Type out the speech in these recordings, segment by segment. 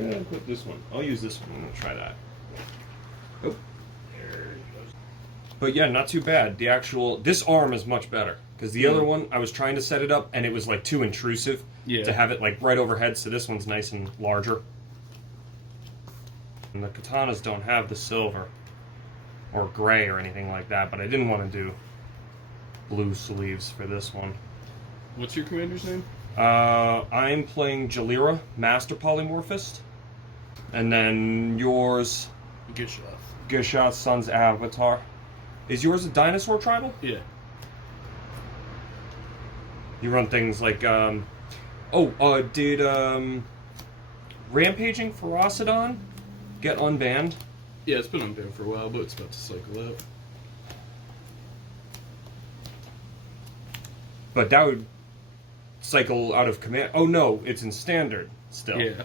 Where did I put this one? I'll use this one. I'm going to try that. Oh. There it goes. But yeah, not too bad. This arm is much better. Because the other one, I was trying to set it up, and it was like too intrusive to have it like right overhead, so this one's nice and larger. And the katanas don't have the silver or gray or anything like that, but I didn't want to do blue sleeves for this one. What's your commander's name? I'm playing Jalira, Master Polymorphist. And then yours... Gishoth, Son's Avatar. Is yours a dinosaur tribal? Yeah. You run things like, did Rampaging Ferocidon get unbanned? Yeah, it's been unbanned for a while, but it's about to cycle out. But that would cycle out of command. Oh no, it's in standard still. Yeah.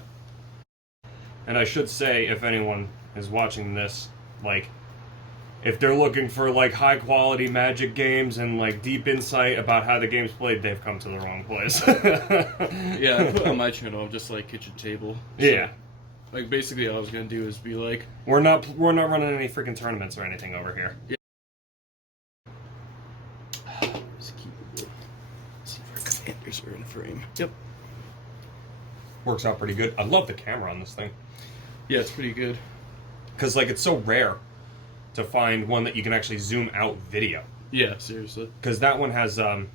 And I should say, if anyone is watching this, like, if they're looking for like high quality Magic games and like deep insight about how the game's played, they've come to the wrong place. Yeah, I put on my channel, I'm just like kitchen table. So, yeah. Like basically all I was gonna do is be like, we're not running any freaking tournaments or anything over here. Yeah. Let's see if our commanders are in frame. Yep. Works out pretty good. I love the camera on this thing. Yeah, it's pretty good. Because like it's so rare to find one that you can actually zoom out video. Yeah, seriously. Because that one has the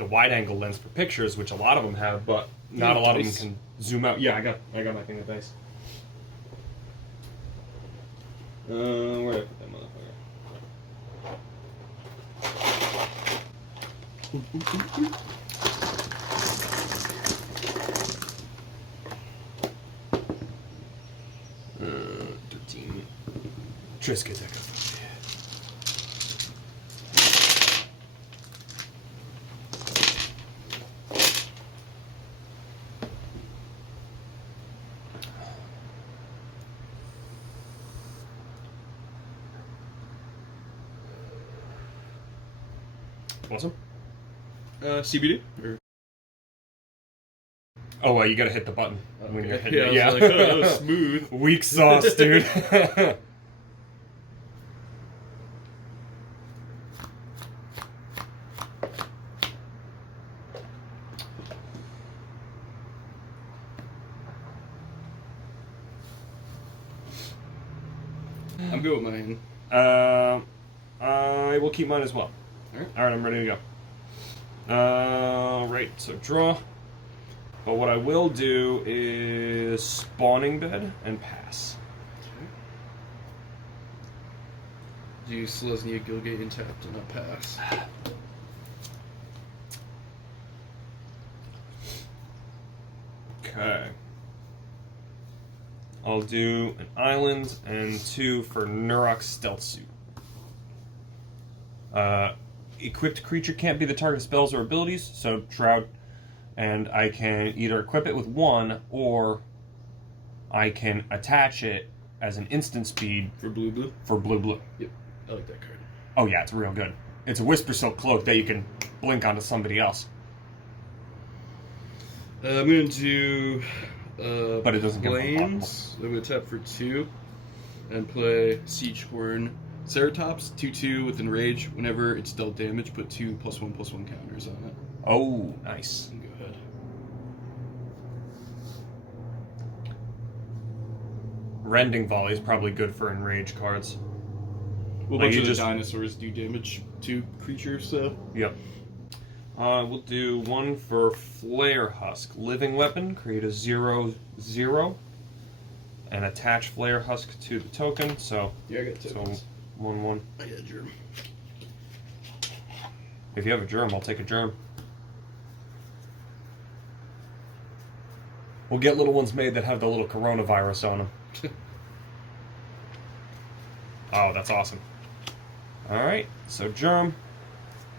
wide-angle lens for pictures, which a lot of them have, but not a lot of them can zoom out. Yeah, I got my thing of dice. Where did I put that motherfucker? 13. Triska Deca. Awesome. CBD? Or... Oh, you gotta hit the button when you're hitting it. I was like, oh, that was smooth. Weak sauce, dude. I'm good with mine. I will keep mine as well. Alright, I'm ready to go. Right, so draw. But what I will do is spawning bed and pass. Do you Selesnya Gilgate intapped and not pass? Okay. I'll do an island and 2 for Nurok Stealth Suit. Equipped creature can't be the target of spells or abilities, so Shroud. And I can either equip it with 1, or I can attach it as an instant speed. For blue-blue? For blue-blue. Yep, I like that card. Oh yeah, it's real good. It's a Whisper Silk Cloak that you can blink onto somebody else. I'm going to do... but it doesn't Plains. I'm going to tap for 2 and play Siege Horn Ceratops, 2/2 with Enrage. Whenever it's dealt damage, put 2 +1/+1 counters on it. Oh, nice. Go ahead. Rending Volley is probably good for Enrage cards. Well, a bunch of the dinosaurs do damage to creatures, so... Yep. We'll do 1 for Flare Husk. Living Weapon, create a 0/0, and attach Flare Husk to the token, so... Yeah, I got tokens. So, 1/1. I got a germ. If you have a germ, I'll take a germ. We'll get little ones made that have the little coronavirus on them. Oh, that's awesome. Alright, so germ,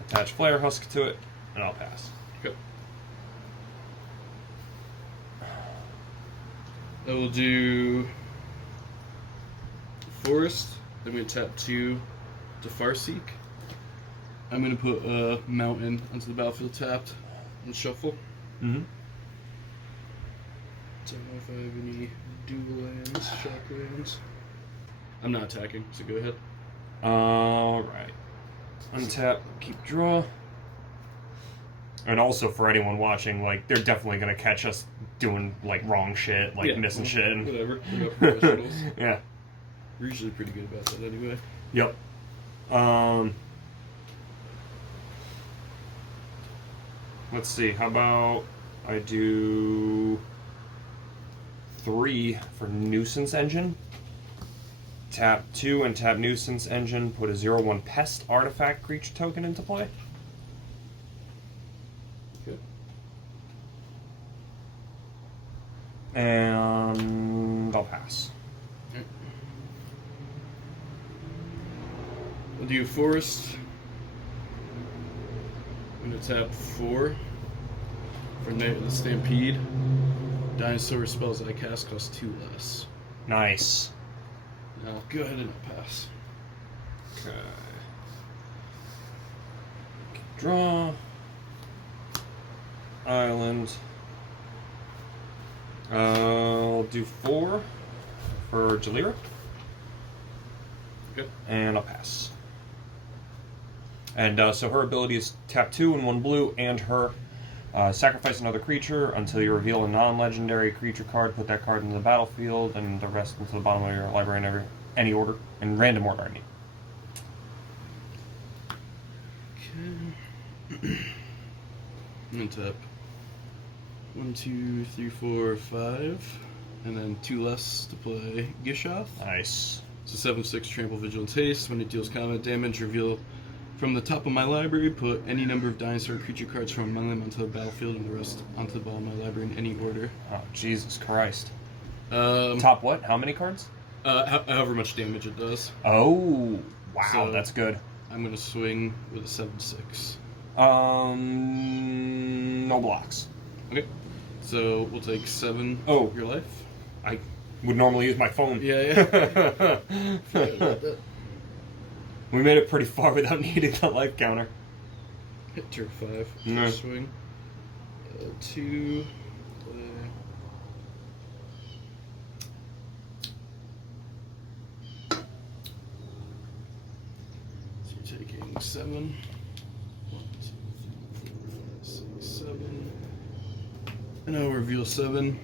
attach Flare Husk to it, and I'll pass. Okay. I will do Forest. I'm going to tap 2 to Farseek. I'm going to put a Mountain onto the battlefield tapped and shuffle. Mm-hmm. Don't know if I have any dual lands, shock lands. I'm not attacking, so go ahead. Alright. Untap, keep draw. And also for anyone watching, like, they're definitely gonna catch us doing, like, wrong shit, like, missing shit. Whatever. We're not professionals. Yeah. We're usually pretty good about that anyway. Yep. Let's see, how about I do 3 for Nuisance Engine. Tap 2 and tap Nuisance Engine, put a 0/1 Pest artifact creature token into play. Okay. And I'll pass. Right. We'll do Forest. I'm going to tap 4 for Night of the Stampede. Dinosaur spells that I cast cost 2 less. Nice. Now go ahead and pass. Okay. Draw. Island. I'll do 4 for Jalira. Okay. And I'll pass. And so her ability is tap 2 and 1 blue, and her sacrifice another creature until you reveal a non-legendary creature card. Put that card into the battlefield, and the rest into the bottom of your library in any order, in random order. I mean. Okay. I'm gonna tap 1, 2, 3, 4, 5, and then 2 less to play Gishoth. Nice. So 7/6 Trample Vigilance Haste. When it deals combat damage, reveal from the top of my library, put any number of dinosaur creature cards from among them onto the battlefield and the rest onto the bottom of my library in any order. Oh, Jesus Christ. Um, Top what? How many cards? However much damage it does. Oh, wow, So- that's good. I'm gonna swing with a 7/6. No blocks. Okay. So we'll take 7 Oh. your life. I would normally use my phone. Yeah. Forgot about that. We made it pretty far without needing the life counter. Hit turn 5. No. Swing. 2. Play. So you're taking 7. 1, 2, 3, 4, 5, 6, 7. And I'll reveal 7.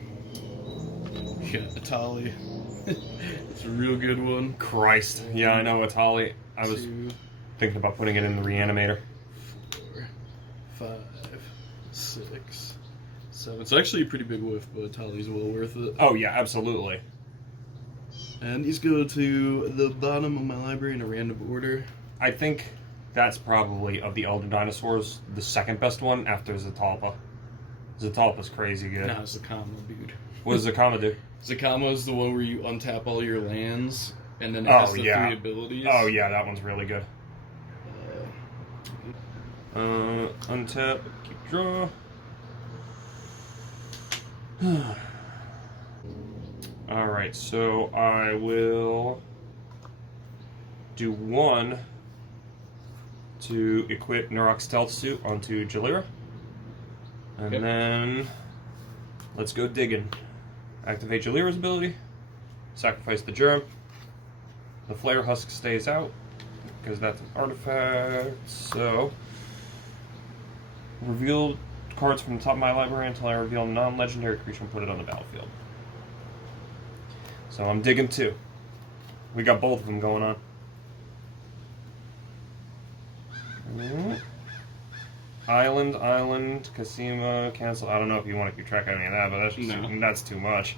Yeah, Atali. It's a real good one. Christ. Yeah, I know, Atali. I was 2, thinking about putting it in the reanimator. 4, 5, 6, 7. It's actually a pretty big whiff, but Atali's well worth it. Oh, yeah, absolutely. And these go to the bottom of my library in a random order. I think that's probably, of the Elder Dinosaurs, the second best one after Zatalpa. Zatalpa's crazy good. Nah, Zakama, dude. What does Zakama do? Zakama is the one where you untap all your lands, and then it has the 3 abilities. Oh, yeah, that one's really good. Untap, keep draw. Alright, so I will do 1 to equip Nurok Stealth Suit onto Jalira. And Okay. then let's go digging. Activate Jalira's ability. Sacrifice the germ. The Flare Husk stays out because that's an artifact. So reveal cards from the top of my library until I reveal a non-legendary creature and put it on the battlefield. So I'm digging 2. We got both of them going on. Island, Casima, cancel. I don't know if you want to keep track of any of that, but that's too much.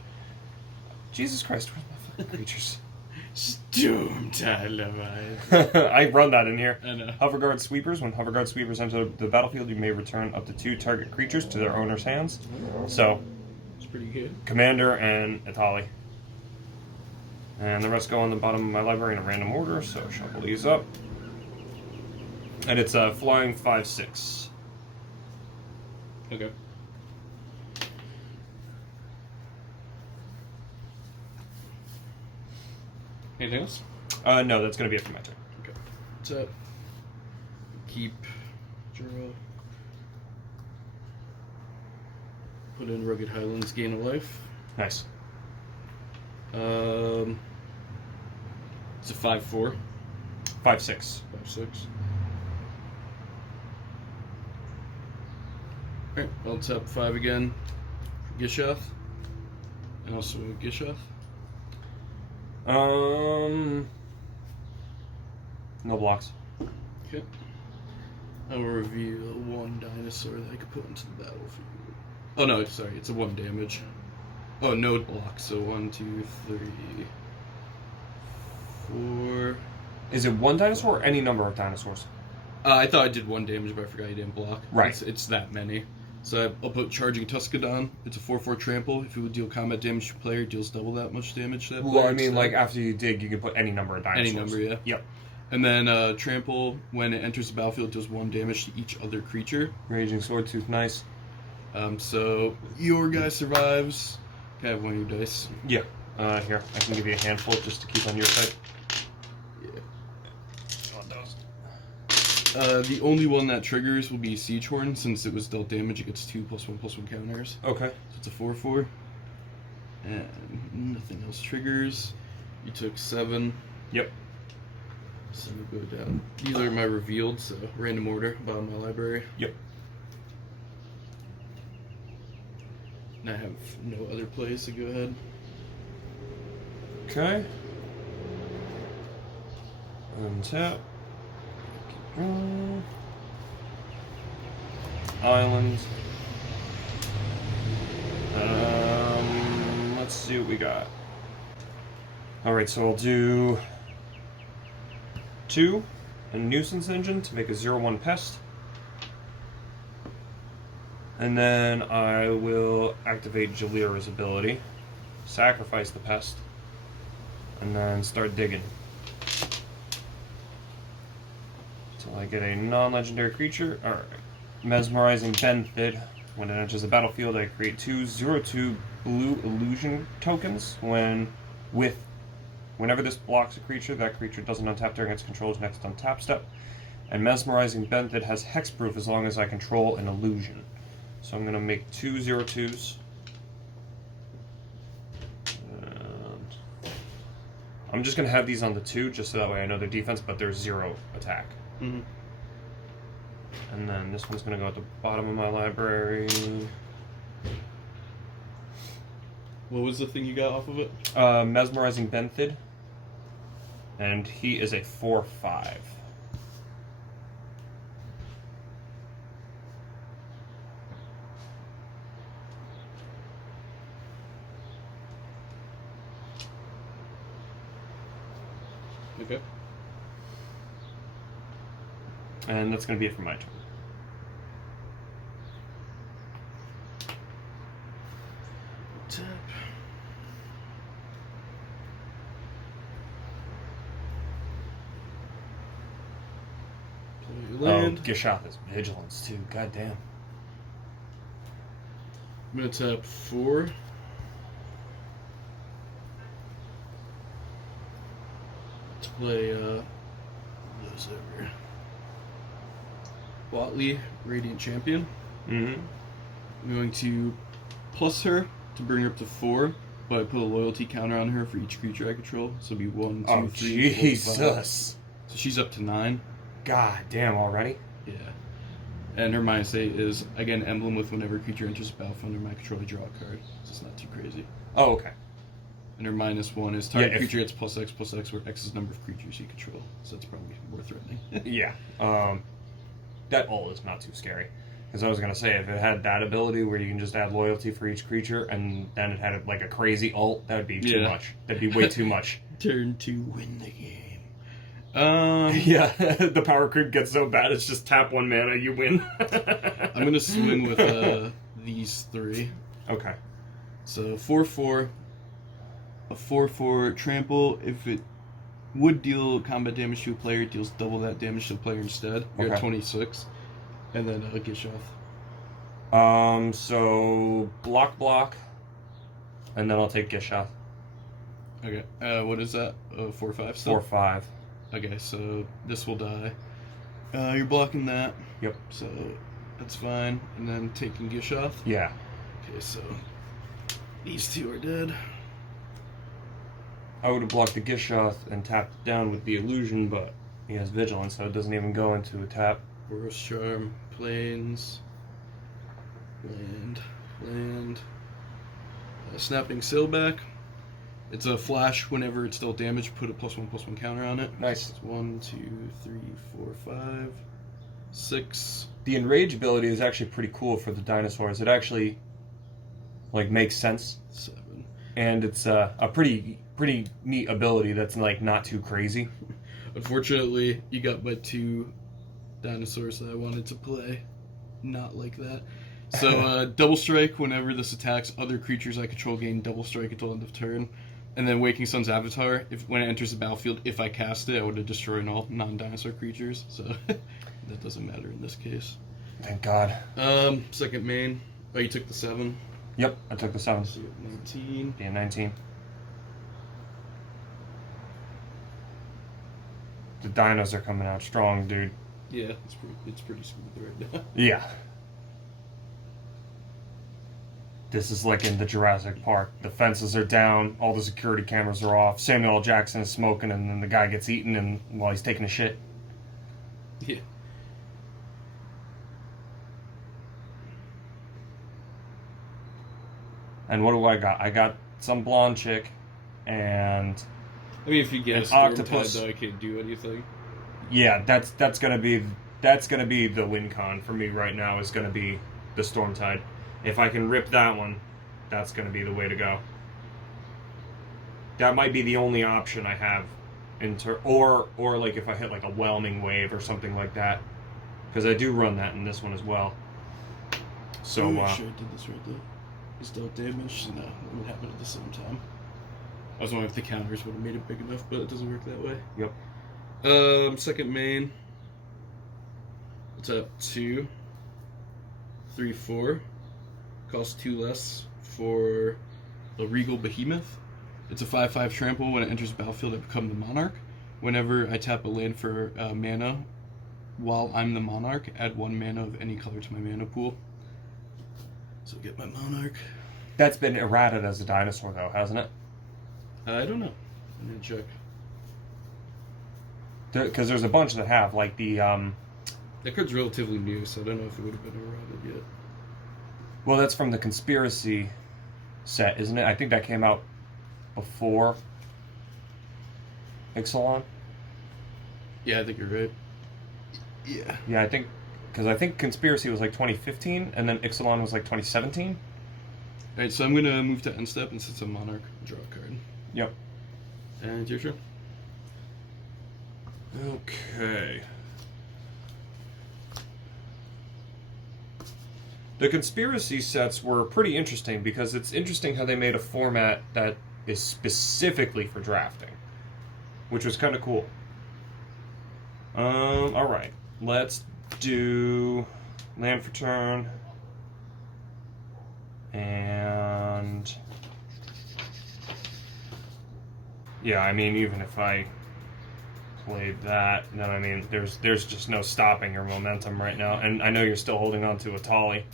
Jesus Christ, where's my fucking creatures? Storm Tide. I run that in here. I know. Hoverguard Sweepers. When Hoverguard Sweepers enter the battlefield, you may return up to 2 target creatures to their owner's hands. So, It's pretty good. Commander and Atali. And the rest go on the bottom of my library in a random order, so shuffle these up. And it's a flying 5/6. Okay. Anything else? No, that's going to be it for my turn. Okay. So, keep draw. Put in Rugged Highlands, gain a life. Nice. It's a 5/4. 5/6. 5/6. Alright, I'll tap 5 again for Gishoth. And also Gishoth. No blocks. Okay. I will reveal 1 dinosaur that I could put into the battlefield. Oh no, sorry, it's a 1 damage. Oh, no blocks, so 1, 2, 3, 4. Is it 1 dinosaur or any number of dinosaurs? I thought I did 1 damage, but I forgot you didn't block. Right. It's that many. So I'll put Charging Tuscadon. It's a 4/4 trample. If it would deal combat damage to player, it deals double that much damage to that player. Well, I mean, instead. like, after you dig, you can put any number of dinosaurs. Any number, yeah. Yep. And then trample, when it enters the battlefield, deals 1 damage to each other creature. Raging Swordtooth, nice. So your guy survives. Can I have 1 of your dice? Yeah. Here, I can give you a handful just to keep on your side. Yeah. The only one that triggers will be Siege Horn. Since it was dealt damage, it gets 2 +1/+1 counters. Okay. So it's a 4/4. And nothing else triggers. You took 7. Yep. So we'll go down. These are my revealed, so random order, bottom of my library. Yep. And I have no other plays, so go ahead. Okay. Untap. Island. Let's see what we got. Alright, so I'll do 2 and Nuisance Engine to make a 0/1 pest. And then I will activate Jalira's ability, sacrifice the pest, and then start digging. Until I get a non-legendary creature. Alright. Mesmerizing Benthid. When it enters the battlefield, I create 2 0/2 blue illusion tokens. Whenever this blocks a creature, that creature doesn't untap during its control's next untap step. And Mesmerizing Benthid has hexproof as long as I control an illusion. So I'm going to make 2 0/2s. And I'm just going to have these on the 2, just so that way I know their defense, but there's 0 attack. Mm-hmm. And then this one's going to go at the bottom of my library. What was the thing you got off of it? Mesmerizing Benthid. And he is a 4/5. Okay. And that's going to be it for my turn. Tap. Play your land. Oh, Gishoth is Vigilance too. God damn. I'm gonna tap 4. To play those over. Watley, Radiant Champion. Mm-hmm. I'm going to plus her to bring her up to 4, but I put a loyalty counter on her for each creature I control. So it'll be 1, 2, 3, 4, 5. Jesus. So she's up to 9. God damn already. Yeah. And her -8 is, again, emblem with whenever a creature enters the battlefield under my control, I draw a card. So it's not too crazy. Oh, okay. And her -1 is target Yeah, creature gets +X/+X, where X is number of creatures you control. So that's probably more threatening. Yeah. That ult is not too scary. Because I was going to say, if it had that ability where you can just add loyalty for each creature, and then it had like a crazy ult, that would be too much. That'd be way too much. Turn to win the game. Yeah, the power creep gets so bad, it's just tap 1 mana, you win. I'm going to swing with these 3. Okay. So 4/4, a 4/4 trample. If it would deal combat damage to a player, it deals double that damage to the player instead. You're at Okay. 26. And then Gishoth. So block, and then I'll take Gishoth. Okay. What is that? 4/5 still? 4/5. Okay, so this will die. You're blocking that. Yep. So that's fine. And then taking Gishoth. Yeah. Okay, so These two are dead. I would have blocked the Gishoth and tapped down with the illusion, but he has Vigilance, so it doesn't even go into a tap. Boros Charm, Plains, land. Snapping Sailback. It's a flash whenever it's dealt damage, put a +1/+1 counter on it. Nice. It's 1, 2, 3, 4, 5, 6. The Enrage ability is actually pretty cool for the dinosaurs. It actually, like, makes sense. 7. And it's a pretty neat ability that's, like, not too crazy. Unfortunately, you got my 2 dinosaurs that I wanted to play. Not like that. So, double strike whenever this attacks other creatures I control gain double strike until end of turn. And then Waking Sun's Avatar, when it enters the battlefield, if I cast it, I would have destroyed all non-dinosaur creatures. So, that doesn't matter in this case. Thank God. Second main. Oh, you took the 7? Yep, I took the 7. So you have 19. Yeah, 19. The dinos are coming out strong, dude. Yeah, it's pretty smooth right now. Yeah. This is like in the Jurassic Park. The fences are down, all the security cameras are off, Samuel L. Jackson is smoking, and then the guy gets eaten and while he's taking a shit. Yeah. And what do I got? I got some blonde chick, and I mean, if you get an a Storm octopus. Tide, though, I can't do anything. Yeah, that's gonna be the win con for me right now. Is gonna be the Stormtide. If I can rip that one, that's gonna be the way to go. That might be the only option I have, or like if I hit like a Whelming Wave or something like that, because I do run that in this one as well. So I'm sure I did this right there. He's dealt damage. No, it would happen at the same time. I was wondering if the counters would have made it big enough, but it doesn't work that way. Yep. Second main. It's up 2, 3, 4. Costs 2 less for the Regal Behemoth. It's a 5/5 trample. When it enters the battlefield, I become the Monarch. Whenever I tap a land for mana, while I'm the Monarch, add 1 mana of any color to my mana pool. So get my Monarch. That's been errated as a dinosaur, though, hasn't it? I don't know. I'm gonna check. Because there's a bunch that have, like the That card's relatively new, so I don't know if it would have been errated yet. well, that's from the Conspiracy set, isn't it? I think that came out before Ixalan. Yeah, I think you're right. Yeah. Yeah, because I think Conspiracy was like 2015, and then Ixalan was like 2017. Alright, so I'm gonna move to end step, and since I'm Monarch, draw a card. Yep. And your turn. Okay. The Conspiracy sets were pretty interesting because it's interesting how they made a format that is specifically for drafting, which was kind of cool. All right, let's do land for turn, and yeah, I mean, even if I played that, then I mean, there's just no stopping your momentum right now, and I know you're still holding on to a Tolly,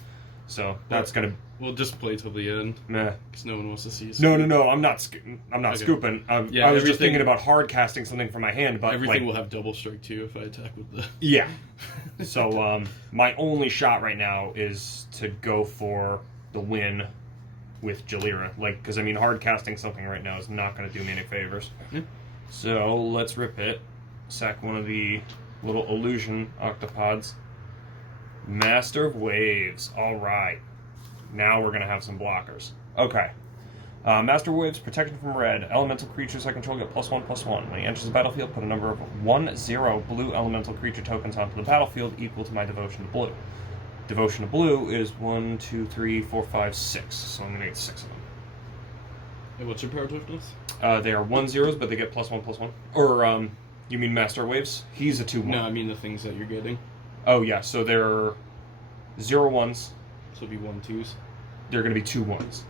so that's gonna. We'll just play till the end, Meh. because no one wants to see you. No, I'm not Okay. scooping. Yeah, I was just thinking about hard casting something from my hand, but Everything like, will have double strike too if I attack with the. yeah. So my only shot right now is to go for the win with Jalira, like, because I mean, hard casting something right now is not going to do me any favors. Yeah. So let's rip it. Sack one of the little illusion octopods. Master of Waves. All right. Now we're going to have some blockers. Okay. Master of Waves, protection from red. Elemental creatures I control get +1/+1. When he enters the battlefield, put a number of 1/0 blue elemental creature tokens onto the battlefield equal to my devotion to blue. Devotion to blue is 1, 2, 3, 4, 5, 6. So I'm going to get 6 of them. And what's your power toughness? They are 1/0s, but they get +1/+1. Or, you mean Master of Waves? He's a 2/1. No, I mean the things that you're getting. Oh, yeah, so they're 0/1s. So it'll be 1/2s. They're going to be 2/1s.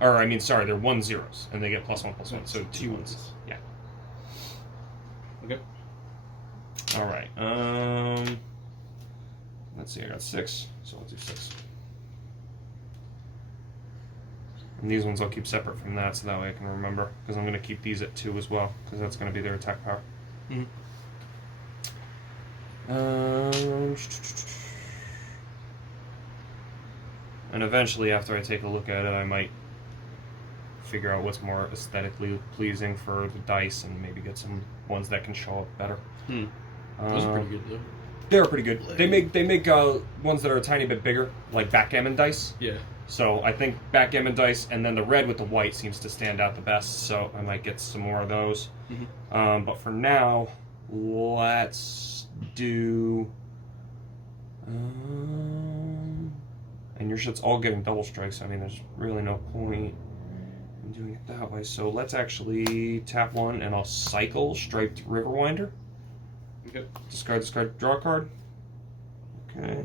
Or, I mean, sorry, they're 1/0s, and they get +1/+1, so 2/1s. Yeah. Okay. All right. Let's see, I got 6, so let's do 6. And these ones I'll keep separate from that, so that way I can remember. Because I'm going to keep these at 2 as well, because that's going to be their attack power. Mm-hmm. And eventually, after I take a look at it, I might figure out what's more aesthetically pleasing for the dice and maybe get some ones that can show up better. Those are pretty good, though. They're pretty good. They make ones that are a tiny bit bigger, like backgammon dice. Yeah. So I think backgammon dice, and then the red with the white seems to stand out the best. So I might get some more of those. Mm-hmm. But for now, let's do. And your shit's all getting double strikes. I mean, there's really no point in doing it that way. So let's actually tap 1, and I'll cycle Striped Riverwinder. Okay. Discard, draw a card. Okay.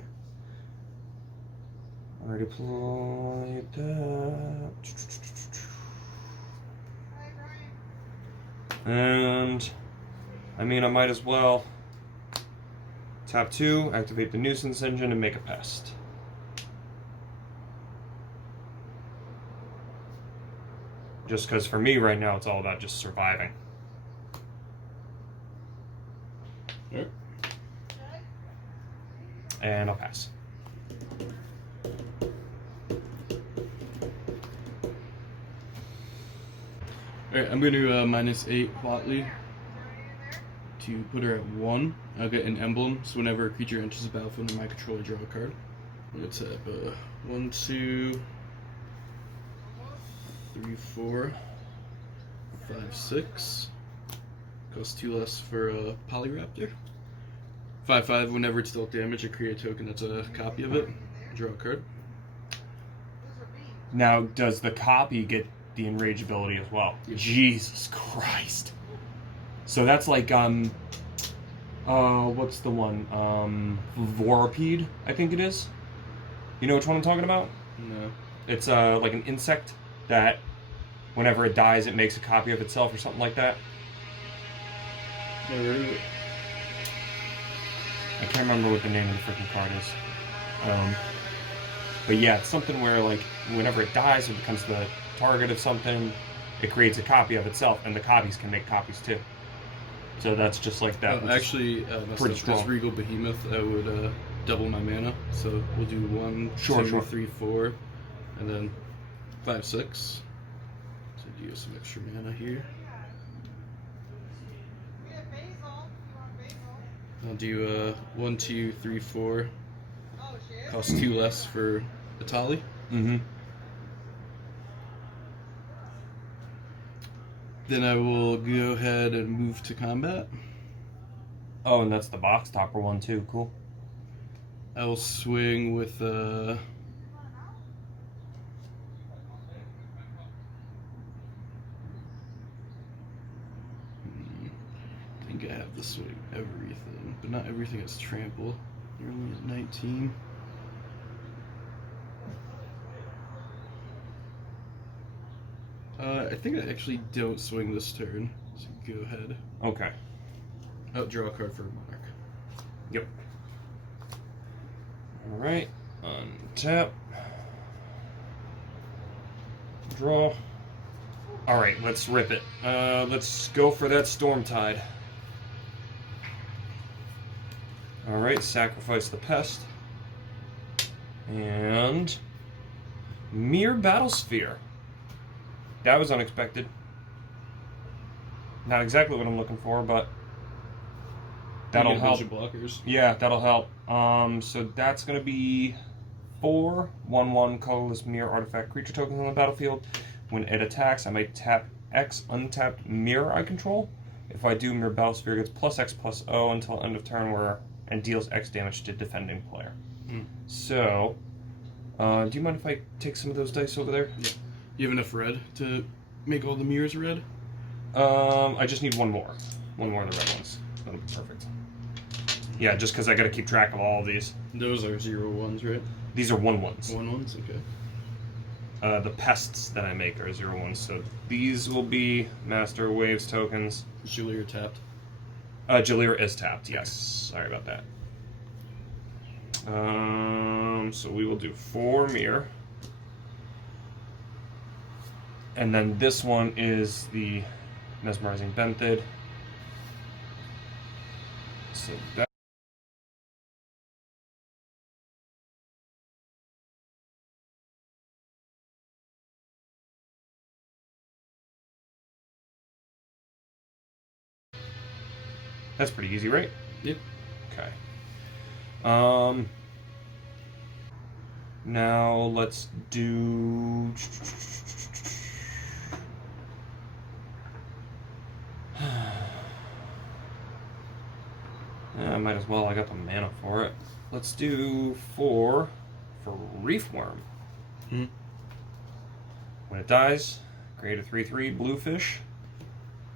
Already played that. And, I mean, I might as well tap 2, activate the Nuisance Engine, and make a Pest. Just because for me right now, it's all about just surviving. Alright. And I'll pass. Alright, I'm going to -8 Watley to put her at 1. I'll get an emblem, so whenever a creature enters the battlefield under my control, I draw a card. Let's have 1, 2, 3, 4, 5, 6. Costs 2 less for a Polyraptor. 5/5. Whenever it's dealt damage, I create a token that's a copy of it. Draw a card. Now, does the copy get the enrage ability as well? Yes. Jesus Christ. So that's like what's the one? Vorapede, I think it is. You know which one I'm talking about? No. It's like an insect that whenever it dies, it makes a copy of itself or something like that. Never heard of it. I can't remember what the name of the freaking card is. But yeah, it's something where like whenever it dies, it becomes the target of something. It creates a copy of itself, and the copies can make copies too. So that's just like that. Actually, pretty this strong. Regal Behemoth, I would double my mana. So we'll do 1, Sure, 2, sure. 3, 4, and then 5, 6. So do you have some extra mana here? I'll do 1, 2, 3, 4. Costs 2 less for Atali. Mm-hmm. Then I will go ahead and move to combat. Oh, and that's the box topper one too. Cool. I will swing with I think I have to swing everything, but not everything is trample. You're only at 19. I think I actually don't swing this turn, so go ahead. Okay. Oh, draw a card for a Monarch. Yep. Alright. Untap. Draw. Alright, let's rip it. Let's go for that Stormtide. Alright, sacrifice the Pest. And Mere Battlesphere. That was unexpected. Not exactly what I'm looking for, but that'll You get a bunch help. of blockers. Yeah, that'll help. So that's gonna be 4 1/1 colorless mirror artifact creature tokens on the battlefield. When it attacks, I may tap X untapped mirror I control. If I do, Mirror Battlesphere gets +X/+O until end of turn, and deals X damage to defending player. So, do you mind if I take some of those dice over there? Yeah. You have enough red to make all the mirrors red? I just need one more. One more of the red ones. That'll be perfect. Yeah, just because I got to keep track of all of these. Those are 0/1s, right? These are 1/1s. 1/1s, okay. The pests that I make are 0/1s, so these will be Master Waves tokens. Julia tapped. Jalira is tapped, yes. Sorry about that. So we will do 4 mirror. And then this one is the Mesmerizing Benthid. So that. That's pretty easy, right? Yep. Okay. Now let's do. I might as well. I got the mana for it. Let's do 4 for Reefworm. Mm-hmm. When it dies, create a 3/3 bluefish.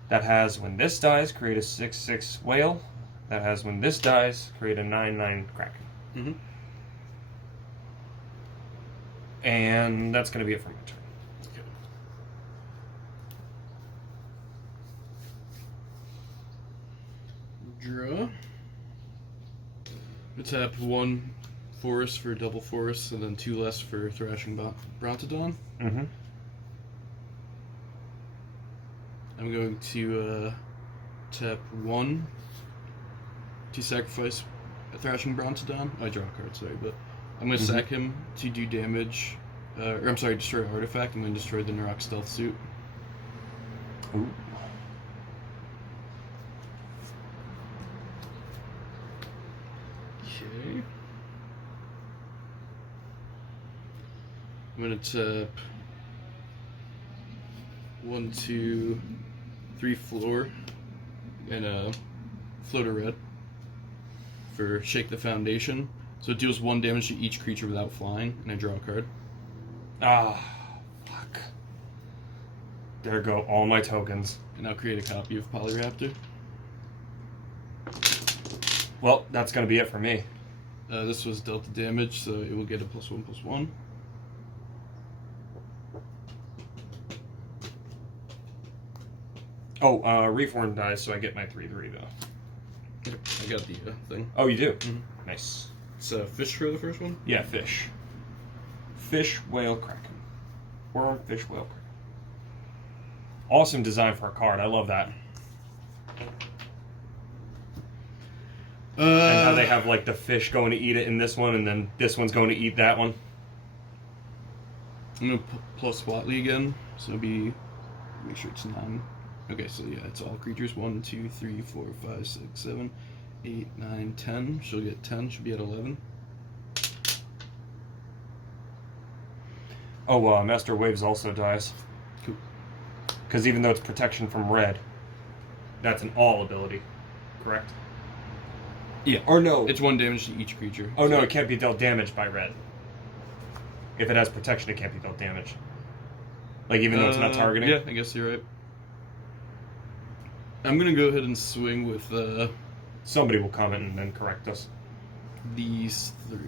That has when this dies, create a 6/6 whale. That has when this dies, create a 9/9 kraken. Mm-hmm. And that's going to be it for my turn. Draw. Tap 1 forest for double forest, and then 2 less for Thrashing Brontodon. Mm-hmm. I'm going to tap 1 to sacrifice a Thrashing Brontodon. I draw a card, sorry, but I'm going to sack him to do damage. Or I'm sorry, destroy an artifact. I'm going to destroy the Narok Stealth Suit. Ooh. Okay. I'm going to tap 1, 2, 3 floor and a floater red for Shake the Foundation. So it deals 1 damage to each creature without flying, and I draw a card. Ah, fuck. There go all my tokens. And I'll create a copy of Polyraptor. Well, that's going to be it for me. This was Delta damage, so it will get a +1/+1. Oh, Reefworm dies, so I get my 3/3 though. I got the thing. Oh, you do? Mm-hmm. Nice. It's fish for the first one? Yeah, fish. Fish, whale, kraken. Worm, fish, whale, kraken. Awesome design for a card. I love that. And how they have like the fish going to eat it in this one, and then this one's going to eat that one. I'm gonna plus Watley again, so it'll be, make sure it's 9. Okay, so yeah, it's all creatures. 1, 2, 3, 4, 5, 6, 7, 8, 9, 10. She'll get 10. She'll be at 11. Oh, Master Waves also dies. Cool. Because even though it's protection from red, that's an all ability, correct? Yeah. Or no. It's 1 damage to each creature. Oh no, it can't be dealt damage by red. If it has protection, it can't be dealt damage. Like even though it's not targeting? Yeah, I guess you're right. I'm gonna go ahead and swing with Somebody will comment and then correct us. these 3.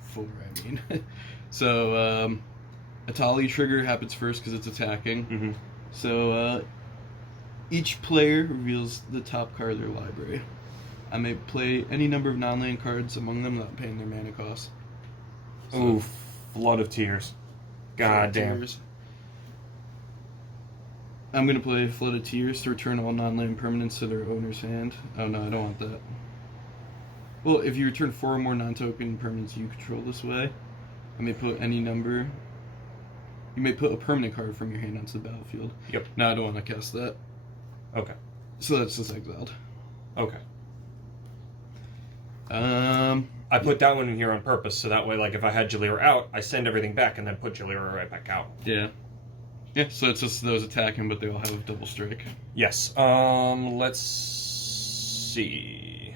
4, I mean. So, Atali trigger happens first because it's attacking. Mm-hmm. So, each player reveals the top card of their library. I may play any number of non-land cards among them without paying their mana cost. So, Ooh, Flood of Tears. God damn. Tears. I'm going to play Flood of Tears to return all non-land permanents to their owner's hand. Oh no, I don't want that. Well, if you return 4 or more non-token permanents you control this way, I may put any number. You may put a permanent card from your hand onto the battlefield. Yep. No, I don't want to cast that. Okay. So that's just exiled. Okay. I put that one in here on purpose, so that way, like, if I had Jalira out, I send everything back and then put Jalira right back out. Yeah. Yeah, so it's just those attacking, but they all have double strike. Yes. Let's see.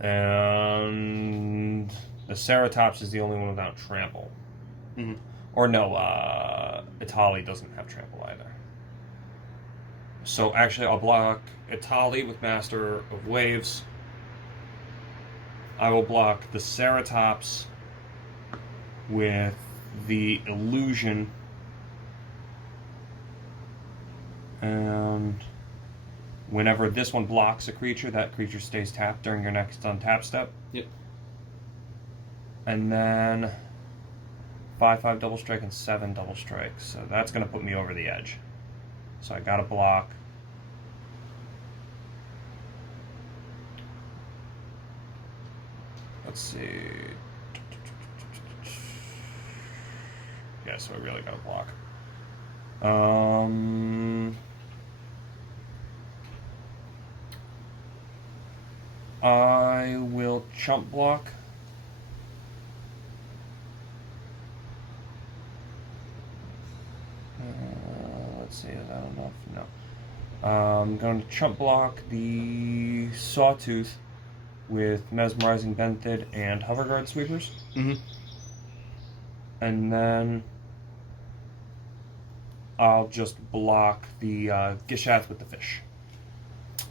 And the Ceratops is the only one without trample. Mm-hmm. Or no, Itali doesn't have trample either. So actually, I'll block Itali with Master of Waves. I will block the Ceratops with the Illusion. And whenever this one blocks a creature, that creature stays tapped during your next untap step. Yep. And then 5/5 double strike and 7 double strike. So that's going to put me over the edge. So I got to block. Let's see. Yeah, so I really got to block. I will chump block. Let's see, is that enough? No. I'm going to chump block the Sawtooth with Mesmerizing Benthid and Hoverguard Sweepers. Mm-hmm. And then I'll just block the Gishath with the fish.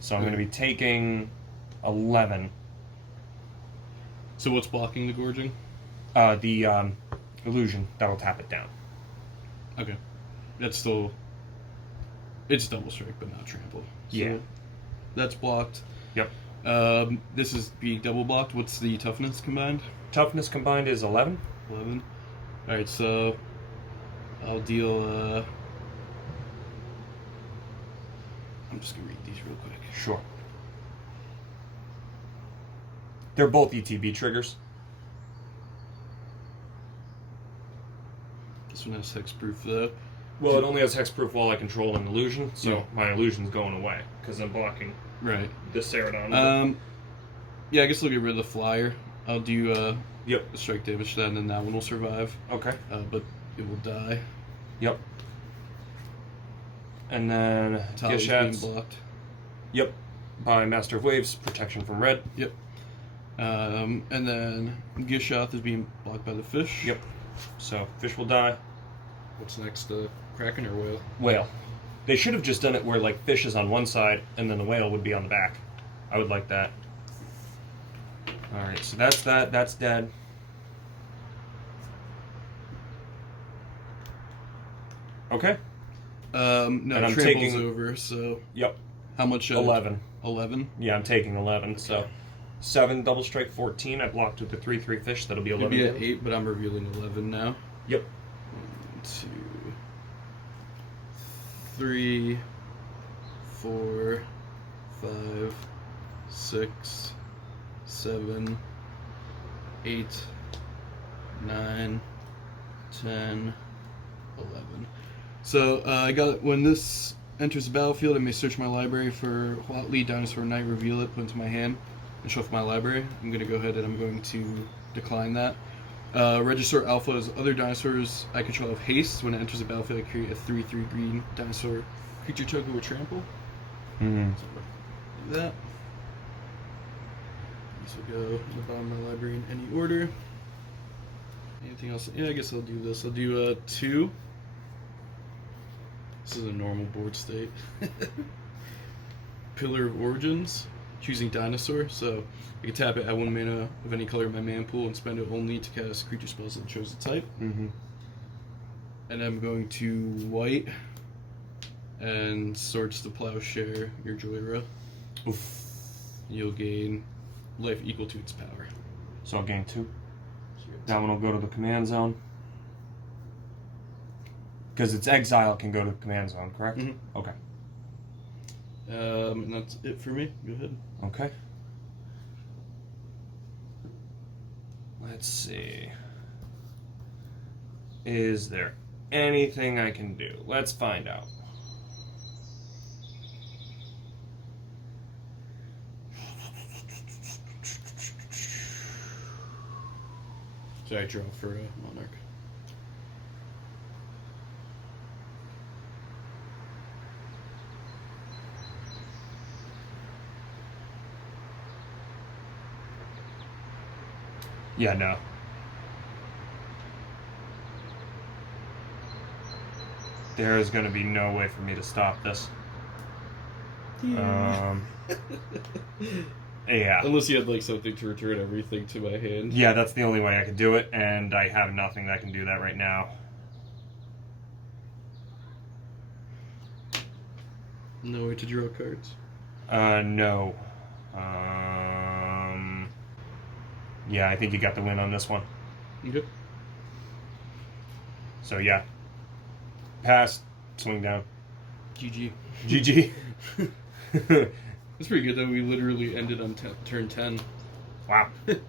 So I'm going to be taking 11. So what's blocking the gorging? The illusion that'll tap it down. Okay. That's still... It's double strike, but not trample. So Yeah. That's blocked. Yep. This is being double blocked. What's the toughness combined? Toughness combined is 11. 11. Alright, so... I'll deal, I'm just gonna read these real quick. Sure. They're both ETB triggers. This one has hexproof, though. Well, it only has hexproof while I control an illusion, so Yeah. my illusion's going away because I'm blocking Right. the Ceradon. Yeah, I guess I'll get rid of the flyer. I'll do, Yep. a strike damage to that, and then that one will survive. Okay. But it will die. Yep. And then Tali's being Gishath's. blocked. Yep. By Master of Waves, protection from red. Yep. And then Gishath is being blocked by the fish. Yep. So fish will die. What's next? Kraken or whale? Whale. They should have just done it where like fish is on one side and then the whale would be on the back. I would like that. Alright, so that's that. That's dead. Okay. No, And I'm trample's taking- over, so Yep. how much? 11. 11? Yeah, I'm taking 11. So 7 double strike 14. I blocked with the 3/3 fish. That'll be It'd 11. be at 8, but I'm revealing 11 now. Yep. 1, 2, 3, 4, 5, 6, 7, 8, 9, 10, 11. So I got when this enters the battlefield, I may search my library for Huatli Dinosaur Knight, reveal it, put it into my hand, and shuffle my library. I'm going to go ahead and I'm going to decline that. Regisaur Alpha is other dinosaurs I control have haste. When it enters the battlefield, I create a 3/3 green dinosaur creature token with trample. Mm-hmm. So do that. These will go in the bottom of my library in any order. Anything else? Yeah, I guess I'll do this. I'll do 2. This is a normal board state. Pillar of Origins, choosing dinosaur. So I can tap it at 1 mana of any color in my mana pool and spend it only to cast creature spells that chose the type. Mm-hmm. And I'm going to white and Swords to Plowshare your Joyra. Oof. You'll gain life equal to its power. So I'll gain 2. So you have That one will go to the command zone. Because its exile can go to the command zone, correct? Mhm. Okay. And that's it for me. Go ahead. Okay. Let's see. Is there anything I can do? Let's find out. So I draw for Monarch. Yeah, no. There is going to be no way for me to stop this. Yeah. Unless you had like something to return everything to my hand. Yeah, that's the only way I could do it, and I have nothing that can do that right now. No way to draw cards. No. Yeah, I think you got the win on this one. Okay. So yeah. Pass, swing down. GG. GG. It's pretty good though. We literally ended on turn 10. Wow. But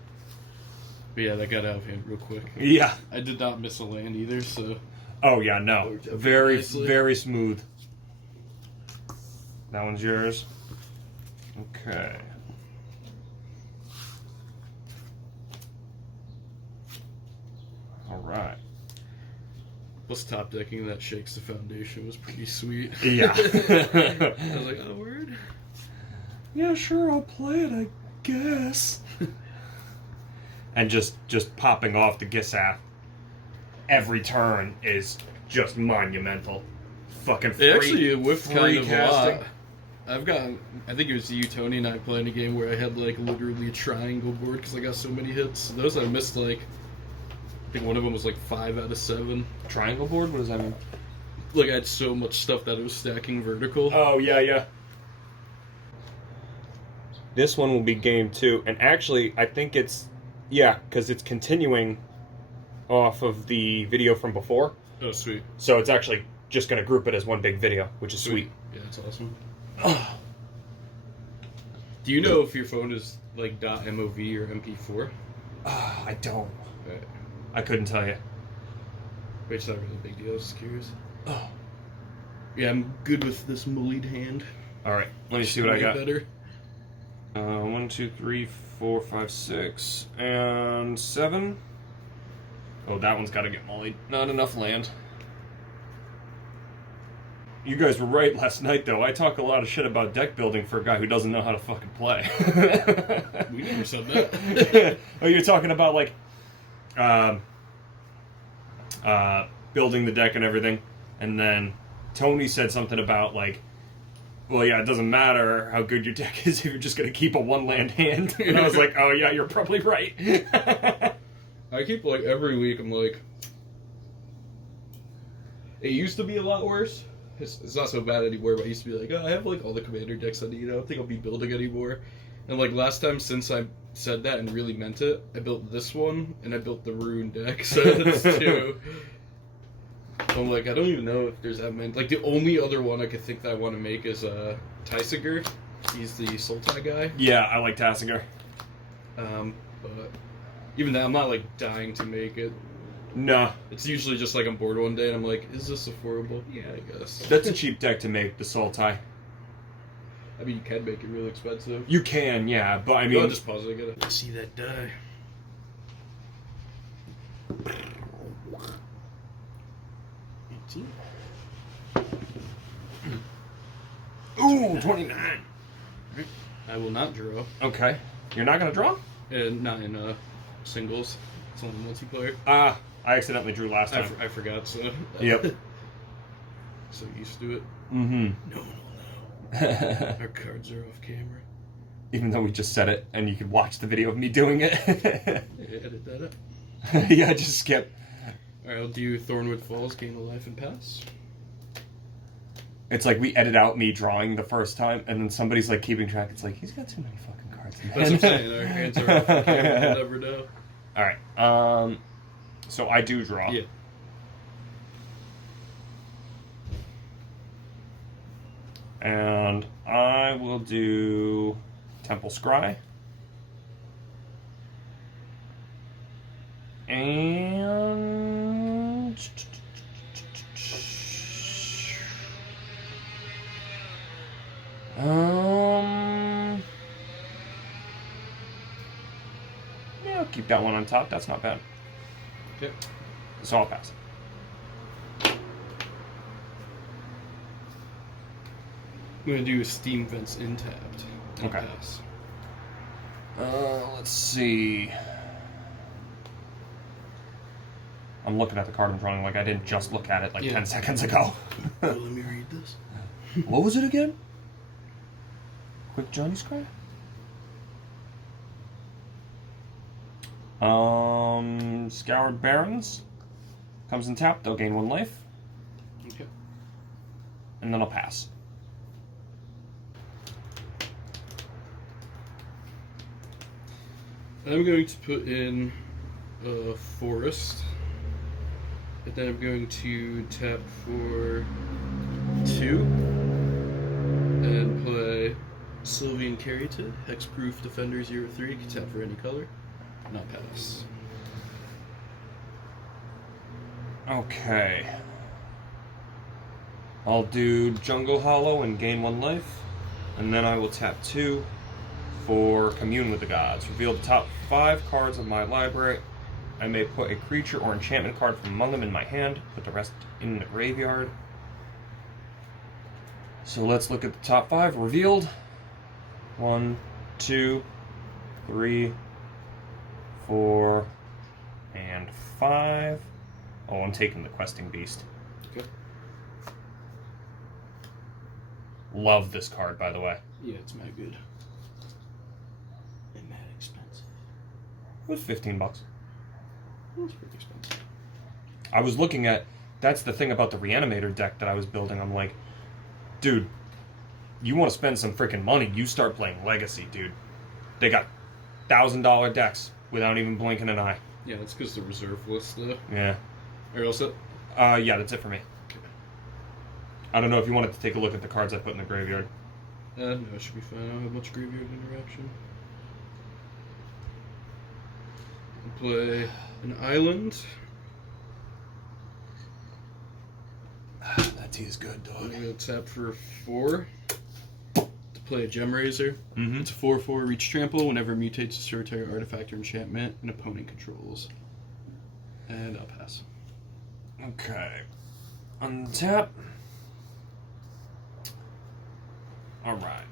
yeah, that got out of hand real quick. Yeah. I did not miss a land either, so. Oh yeah, no. Worked out Very, nicely. very smooth. That one's yours. Okay. All right. Plus top decking that shakes the foundation was pretty sweet. Yeah. I was like, oh, word? Yeah, sure, I'll play it, I guess. And just popping off the Gisath every turn is just monumental. Fucking free. It actually whiffed kind of casting. a lot. I've gotten, I think it was you, Tony, and I playing a game where I had like literally a triangle board because I got so many hits. Those I missed like, I think one of them was like 5 out of 7. Triangle board? What does that mean? Like I had so much stuff that it was stacking vertical. Oh, yeah, yeah. This one will be game 2. And actually, I think it's, yeah, because it's continuing off of the video from before. Oh, sweet. So it's actually just going to group it as one big video, which is sweet. Yeah, that's awesome. Do you know if your phone is like .mov or MP4? I don't. Right. I couldn't tell you. But it's not really a big deal, I was just curious. Oh. Yeah, I'm good with this mullied hand. Alright, let me see what I Way got. better. 1, 2, 3, 4, 5, 6, and 7. Oh, that one's got to get mullied. Not enough land. You guys were right last night, though. I talk a lot of shit about deck building for a guy who doesn't know how to fucking play. We never said that. Oh, you're talking about, like, building the deck and everything. And then Tony said something about, like, well, yeah, it doesn't matter how good your deck is if you're just going to keep a one-land hand. And I was like, oh, yeah, you're probably right. I keep, like, every week, I'm like... It used to be a lot worse. It's not so bad anymore, but I used to be like, oh, I have, like, all the commander decks I need. I don't think I'll be building anymore. And, like, last time since I said that and really meant it, I built this one, and I built the Rune deck, so that's 2. I'm like, I don't even know if there's that many. Like, the only other one I could think that I want to make is Tysiger. He's the Sultai guy. Yeah, I like Tassinger. But even that, I'm not, like, dying to make it. Nah. It's usually just, like, I'm bored one day, and I'm like, is this affordable? Yeah, I guess. That's a cheap deck to make, the Sultai. I mean, you can make it real expensive. You can, yeah, but I mean... I'll just pause it, I gotta see that die. Ooh, 29. I will not draw. Okay. You're not going to draw? And not in singles. It's only multiplayer. I accidentally drew last time. I forgot, so... Yep. So used to it. Mm-hmm. No. Our cards are off camera. Even though we just said it, and you could watch the video of me doing it. Yeah, edit that up. Yeah, just skip. Alright, I'll do Thornwood Falls, Gain a Life, and Pass. It's like we edit out me drawing the first time, and then somebody's like keeping track. It's like, he's got too many fucking cards in That's what I'm saying, our hands are off camera, we'll never know. Alright, so I do draw. Yeah. And I will do Temple Scry. And... yeah, I'll keep that one on top. That's not bad. Okay. So I'll pass. I'm going to do Steam Vents Intapped. Okay. Pass. Let's see. I'm looking at the card I'm drawing like I didn't just look at it like 10 seconds ago. Oh, let me read this. What was it again? Quick Johnny Scry? Scoured Barrens. Comes in tap, they'll gain 1 life. Okay. And then I'll pass. I'm going to put in Forest. And then I'm going to tap for 2 and play Sylvian Caryatid, Hexproof Defender 0/3. You can tap for any color. Not pass. Okay. I'll do Jungle Hollow and gain 1 life, and then I will tap 2 for Commune with the Gods. Reveal the top 5 cards of my library. I may put a creature or enchantment card from among them in my hand, put the rest in the graveyard. So let's look at the top 5 revealed. 1, 2, 3, 4, and 5. Oh, I'm taking the Questing Beast. Okay. Love this card, by the way. Yeah, it's mad good. And mad expensive. It was $15. That's pretty expensive. I was looking at... That's the thing about the Reanimator deck that I was building. I'm like, dude, you want to spend some freaking money, you start playing Legacy, dude. They got $1,000 decks without even blinking an eye. Yeah, that's because the reserve list, though. Yeah. Are you all set? Yeah, that's it for me. Okay. I don't know if you wanted to take a look at the cards I put in the graveyard. No, it should be fine. I don't have much graveyard interaction. I'll play an island. That tea is good, I'm dog. going to tap for 4 to play a Gem Razor. Mm-hmm. It's a 4/4 reach trample. Whenever it mutates, destroy target artifact or enchantment an opponent controls. And I'll pass. Okay. Untap. Alright.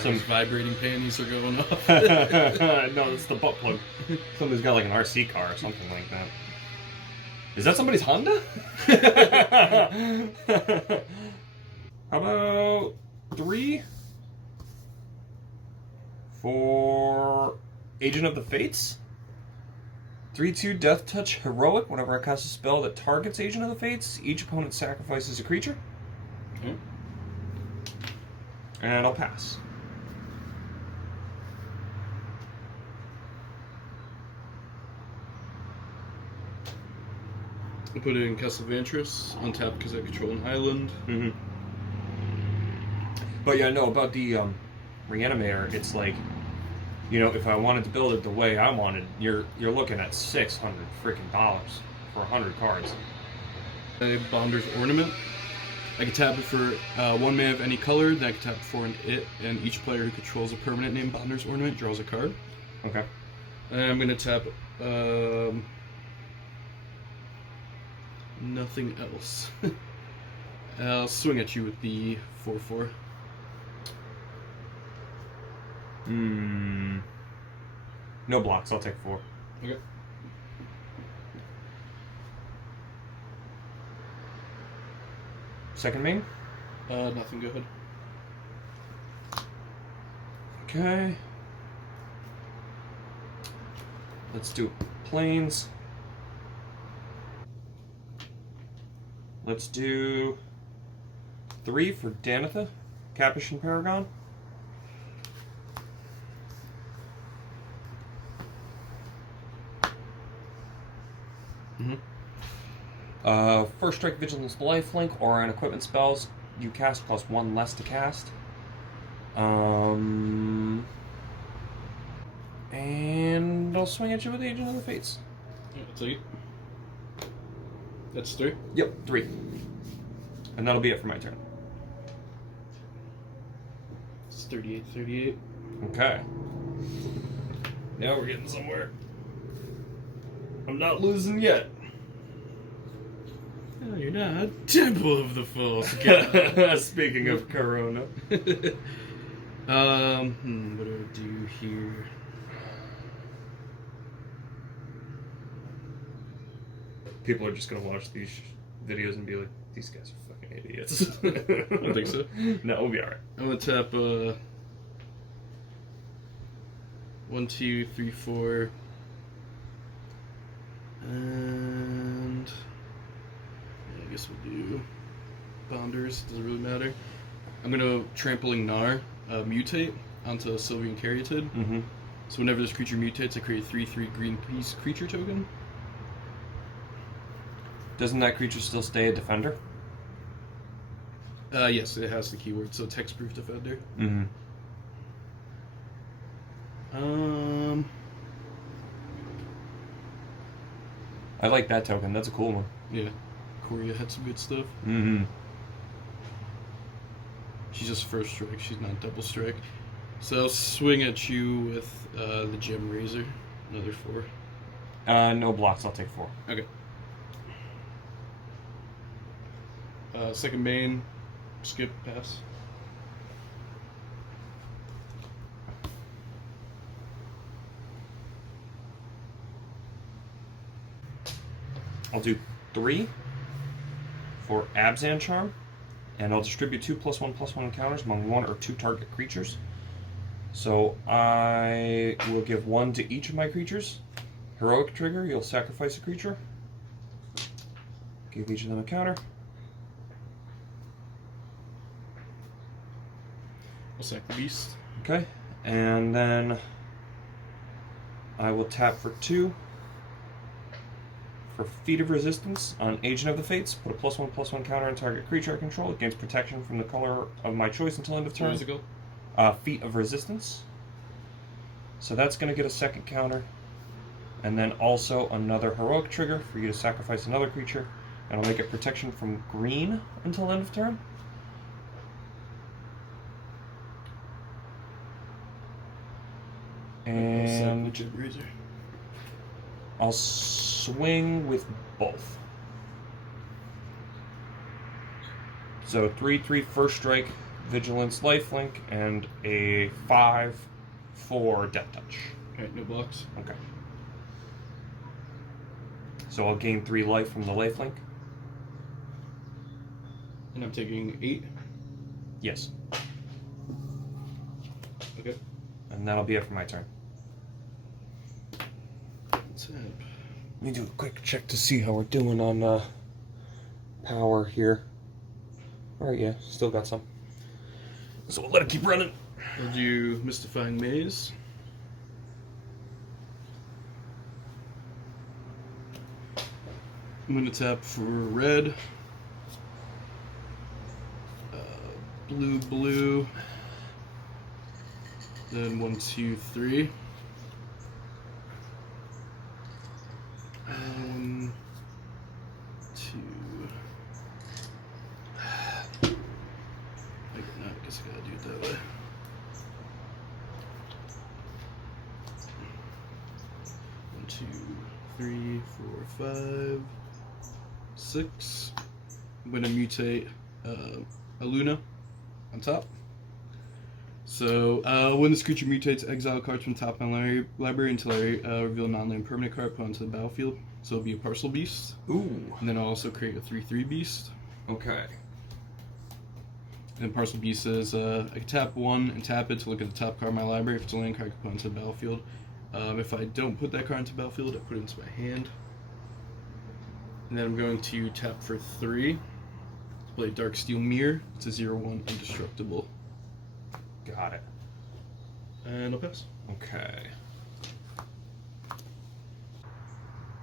Some vibrating panties are going off. No, it's the butt plug. Somebody's got like an RC car or something like that. Is that somebody's Honda? How about 3 for Agent of the Fates? 3/2 Death Touch Heroic. Whenever I cast a spell that targets Agent of the Fates, each opponent sacrifices a creature. Okay. And I'll pass. I'll put it in Castlevantris, untap because I control an island. Mm-hmm. But yeah, no, about the Reanimator, it's like, you know, if I wanted to build it the way I wanted, you're looking at $600 freaking dollars for 100 cards. A Bonder's Ornament. I can tap it for 1 mana of any color, then I can tap it for it, and each player who controls a permanent named Bonder's Ornament draws a card. Okay. And I'm going to tap nothing else. I'll swing at you with the 4/4. No blocks, I'll take 4. Okay. Second main? Nothing, go ahead. Okay. Let's do planes. Let's do 3 for Danitha, Capuchin Paragon. First strike, Vigilance, Lifelink, or on equipment spells, you cast +1 less to cast. And I'll swing at you with Agent of the Fates. Yeah, I'll take it. That's 3? Yep, 3. And that'll be it for my turn. It's 38/38. Okay. Now we're getting somewhere. I'm not losing yet. No, you're not. Temple of the False God. Speaking of Corona. What do I do here? People are just gonna watch these videos and be like, these guys are fucking idiots. I don't think so. No, we'll be alright. I'm gonna tap 1, 2, 3, 4. And yeah, I guess we'll do Bonders, doesn't really matter. I'm gonna Trampling Gnar, mutate. onto Sylvian Caryatid. Mm-hmm. So whenever this creature mutates, I create 3/3 green piece creature token. Doesn't that creature still stay a defender? Yes, it has the keyword, so text-proof defender. Mm-hmm. I like that token. That's a cool one. Yeah. Korea had some good stuff. Mm-hmm. She's just first strike. She's not double strike. So I'll swing at you with the Gem Razor. Another 4. No blocks. I'll take 4. Okay. Second main. Skip, pass. I'll do 3 for Abzan Charm, and I'll distribute 2 +1/+1 encounters among 1 or 2 target creatures. So I will give 1 to each of my creatures. Heroic trigger, you'll sacrifice a creature. Give each of them a counter. I'll sack the beast. Okay, and then I will tap for 2 for Feat of Resistance on Agent of the Fates. Put a +1/+1 counter on target creature I control. It gains protection from the color of my choice until end of turn. What was it called? Feat of Resistance. So that's going to get a second counter. And then also another Heroic trigger for you to sacrifice another creature. And I'll make it protection from green until end of turn. And Gem Razor. I'll swing with both. So 3/3 first strike, Vigilance, Lifelink, and a 5/4 Death Touch. Alright, no blocks. Okay. So I'll gain 3 life from the Lifelink. And I'm taking 8. Yes. Okay. And that'll be it for my turn. Tap. Let me do a quick check to see how we're doing on power here. Alright, yeah, still got some. So we'll let it keep running. I'll do Mystifying Maze. I'm going to tap for red. Blue, blue. Then 1, 2, 3. 1, 2. I guess I gotta do it that way. 1, 2, 3, 4, 5, 6. I'm gonna mutate a Luna on top. So when this creature mutates, exile cards from top of my library until I reveal a non-land permanent card put onto the battlefield. So it'll be a Parcel Beast. Ooh. And then I'll also create a 3/3 Beast. Okay. And Parcel Beast says I can tap 1 and tap it to look at the top card of my library. If it's a land card, I can put it into the battlefield. If I don't put that card into the battlefield, I put it into my hand. And then I'm going to tap for 3. Play Darksteel Mirror. It's a 0/1 indestructible. Got it. And I'll pass. Okay.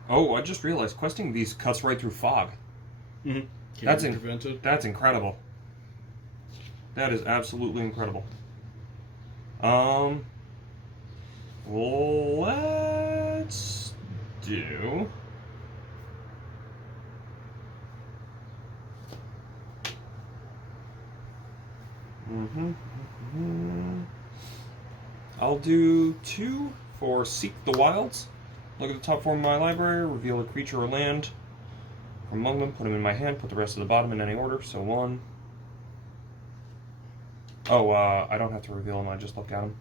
Oh, I just realized questing these cuts right through fog. Mm-hmm. Prevented. That's incredible. That is absolutely incredible. Let's do. I'll do 2 for Seek the Wilds. Look at the top 4 of my library, reveal a creature or land from among them, put them in my hand, put the rest of the bottom in any order. So 1. Oh, I don't have to reveal them, I just look at them.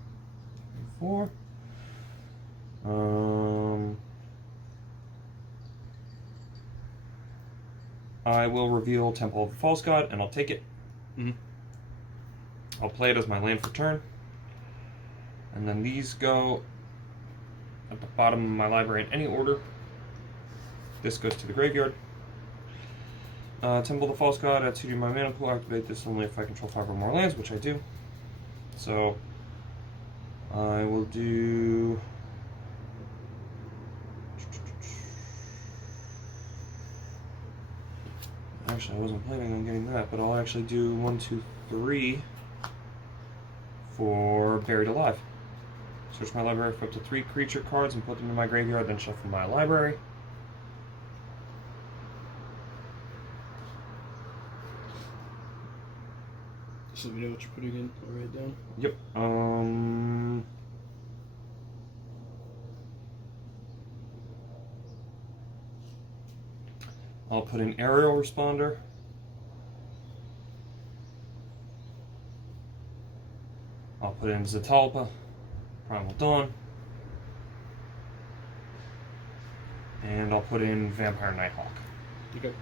4. I will reveal Temple of the False God, and I'll take it. Mm-hmm. I'll play it as my land for turn. And then these go at the bottom of my library in any order. This goes to the graveyard. Temple of the False God, add 2 to my mana pool. Activate this only if I control 5 or more lands, which I do. So I will do. Actually, I wasn't planning on getting that, but I'll actually do 1, 2, 3 for Buried Alive. Search my library for up to 3 creature cards and put them in my graveyard, then shuffle my library. So we know what you're putting in. I'll write it down. Yep. I'll put in Aerial Responder. I'll put in Zatalpa, Primal Dawn. And I'll put in Vampire Nighthawk. Okay.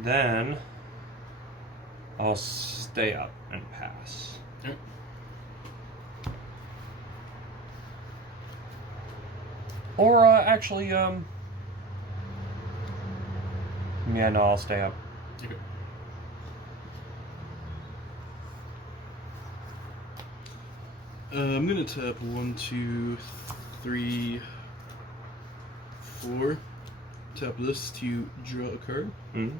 Then I'll stay up and pass. Okay. Or actually, yeah, no, I'll stay up. Okay. I'm gonna tap 1, 2, 3, 4. Tap this to draw a card. Mm-hmm.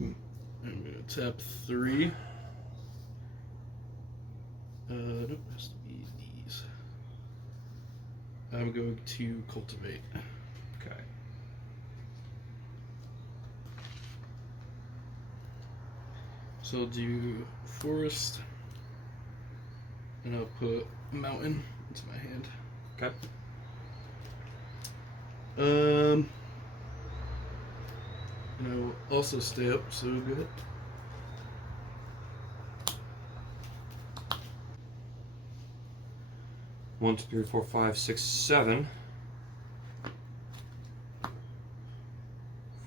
I'm gonna tap 3. Nope, it has to be these. I'm going to cultivate. Okay. So I'll do forest, and I'll put mountain into my hand. Okay. And I will also stay up, so go ahead. One, two, three, four, five, six, 7.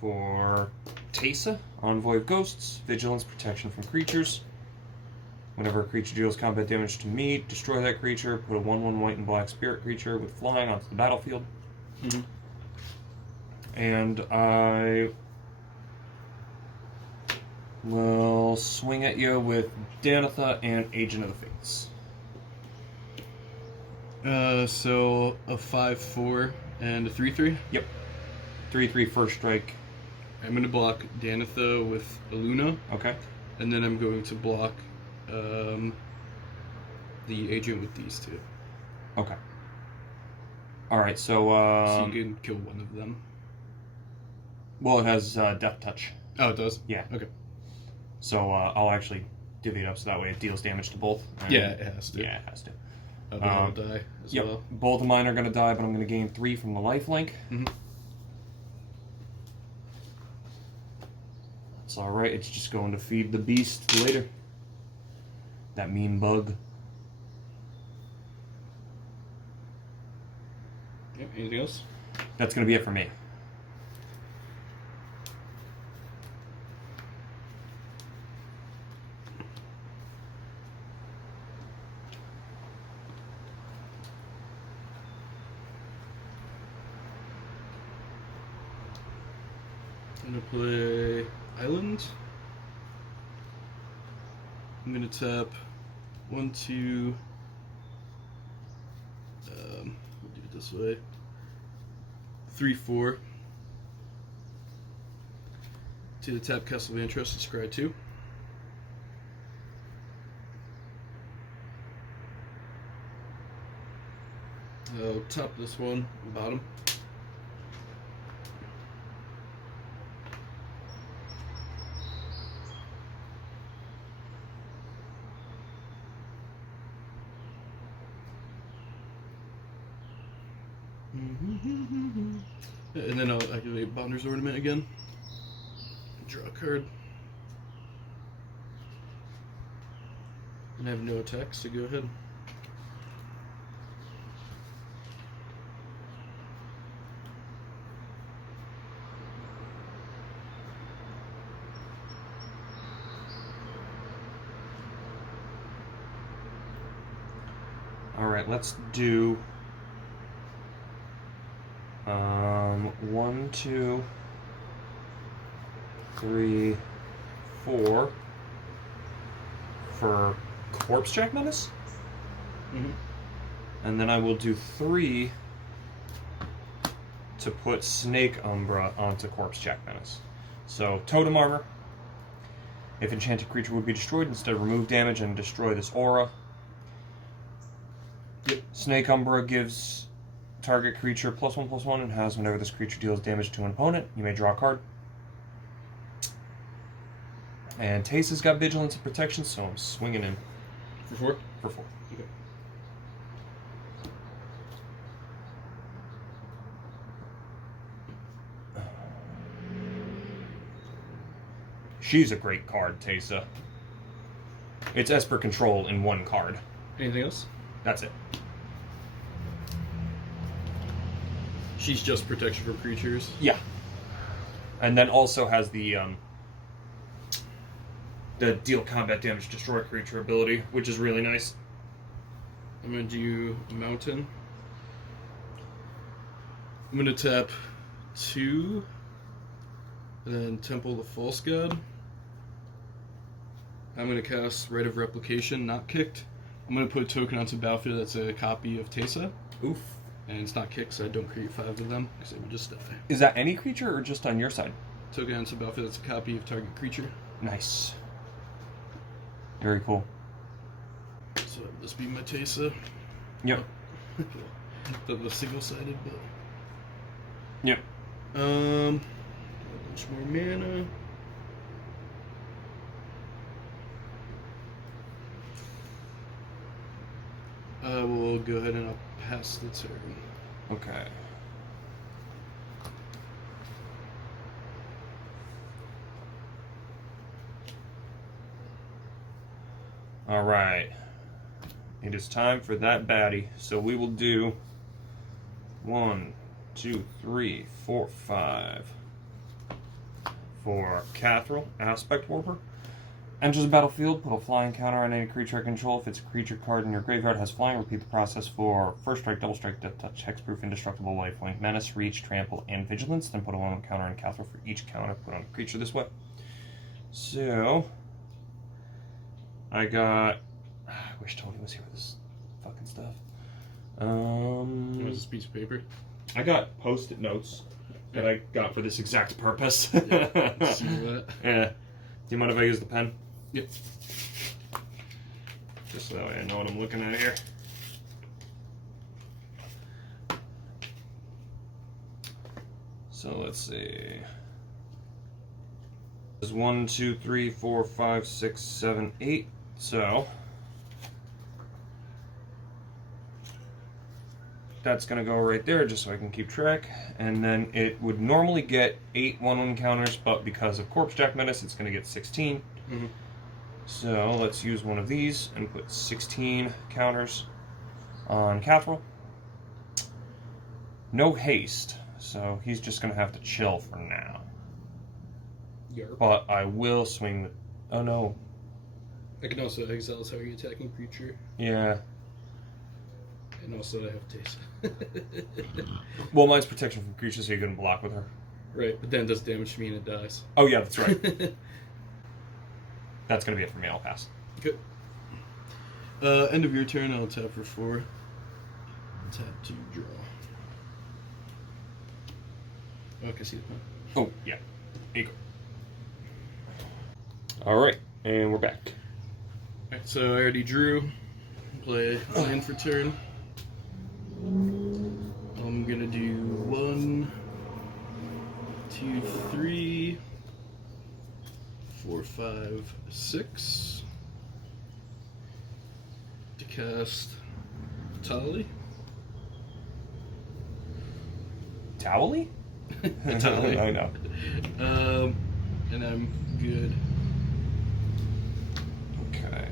For Teysa, Envoy of Ghosts, Vigilance, Protection from Creatures. Whenever a creature deals combat damage to me, destroy that creature, put a 1/1 white and black spirit creature with flying onto the battlefield. Mm-hmm. And I will swing at you with Danitha and Agent of the Fates. So a 5/4 and a 3/3. Yep. 3/3 first strike. I'm going to block Danitha with a Luna, Okay. and then I'm going to block the agent with these two. Okay. Alright, so So you can kill one of them. well, it has Death Touch. Oh, it does? Yeah. Okay. So I'll actually divvy it up so that way it deals damage to both. And Yeah, it has to. Yeah, it has to. Oh, then I'll die as Yep. well. Both of mine are going to die, but I'm going to gain 3 from the lifelink. Mhm. It's alright, it's just going to feed the beast later. That mean bug. Yep, anything else? That's going to be it for me. I'm gonna play Island. I'm gonna tap 1, 2. We'll do it this way. 3, 4. To the tap Castle of Interest and scry 2. I'll tap this one, bottom. And then I'll activate Bonder's Ornament again. Draw a card. And I have no attacks, so go ahead. right, let's do 1, 2, 3, 4 for Corpse Jack Menace. Mm-hmm. And then I will do 3 to put Snake Umbra onto Corpse Jack Menace. So, Totem Armor. If enchanted creature would be destroyed, instead remove damage and destroy this aura. Yep. Snake Umbra gives target creature +1/+1 and has whenever this creature deals damage to an opponent, you may draw a card. And Tace's got Vigilance and Protection, so I'm swinging in. For 4? For 4. Okay. She's a great card, Taysa. It's Esper Control in 1 card. Anything else? That's it. She's just protection for creatures. Yeah. And then also has the deal combat damage, destroy creature ability, which is really nice. I'm going to do Mountain. I'm going to tap 2, and then Temple the False God. I'm going to cast Rite of Replication, not kicked. I'm going to put a token onto battlefield that's a copy of Teysa. Oof. And it's not kicked, so I don't create 5 of them, because they would just die. Is that any creature or just on your side? Token onto battlefield that's a copy of target creature. Nice. Very cool. So this be my Teysa. Yep. That was single-sided, but... Yep. A bunch more mana. I will go ahead and I'll pass the turn. Okay. All right. It is time for that baddie. So we will do 1, 2, 3, 4, 5 for Cathrall, Aspect Warper. Enters the battlefield, put a flying counter on any creature I control. If it's a creature card in your graveyard has flying, repeat the process for first strike, double strike, death touch, hexproof, indestructible, lifelink, menace, reach, trample, and vigilance. Then put a 1/1 counter on Cathrall for each counter put on a creature this way. So I got. I wish Tony was here with this fucking stuff. What's this piece of paper? I got post-it notes that I got for this exact purpose. Yeah, see that? Yeah. Do you mind if I use the pen? Yep. Just so that way I know what I'm looking at here. So let's see. There's 1, 2, 3, 4, 5, 6, 7, 8. So that's going to go right there just so I can keep track. And then it would normally get 8 1/1 counters, but because of Corpse Jack Menace, it's going to get 16. Mm-hmm. So let's use one of these and put 16 counters on Cathrall. No haste, so he's just going to have to chill for now. Yarp. But I will swing the... Oh no. I can also exile target attacking creature, Yeah. and also I have Teysa. Well, mine's protection from creatures, so you can block with her. Right, but then it does damage to me and it dies. Oh yeah, that's right. That's going to be it for me. I'll pass. Good. End of your turn, I'll tap for 4. Tap to draw. Oh, I can see the pen. Oh, yeah. Here you go. Alright, and we're back. Alright, so I already drew. Play land for turn. I'm gonna do 1, 2, 3, 4, 5, 6 to cast Tali. Towely? Tali. I know. And I'm good. Okay.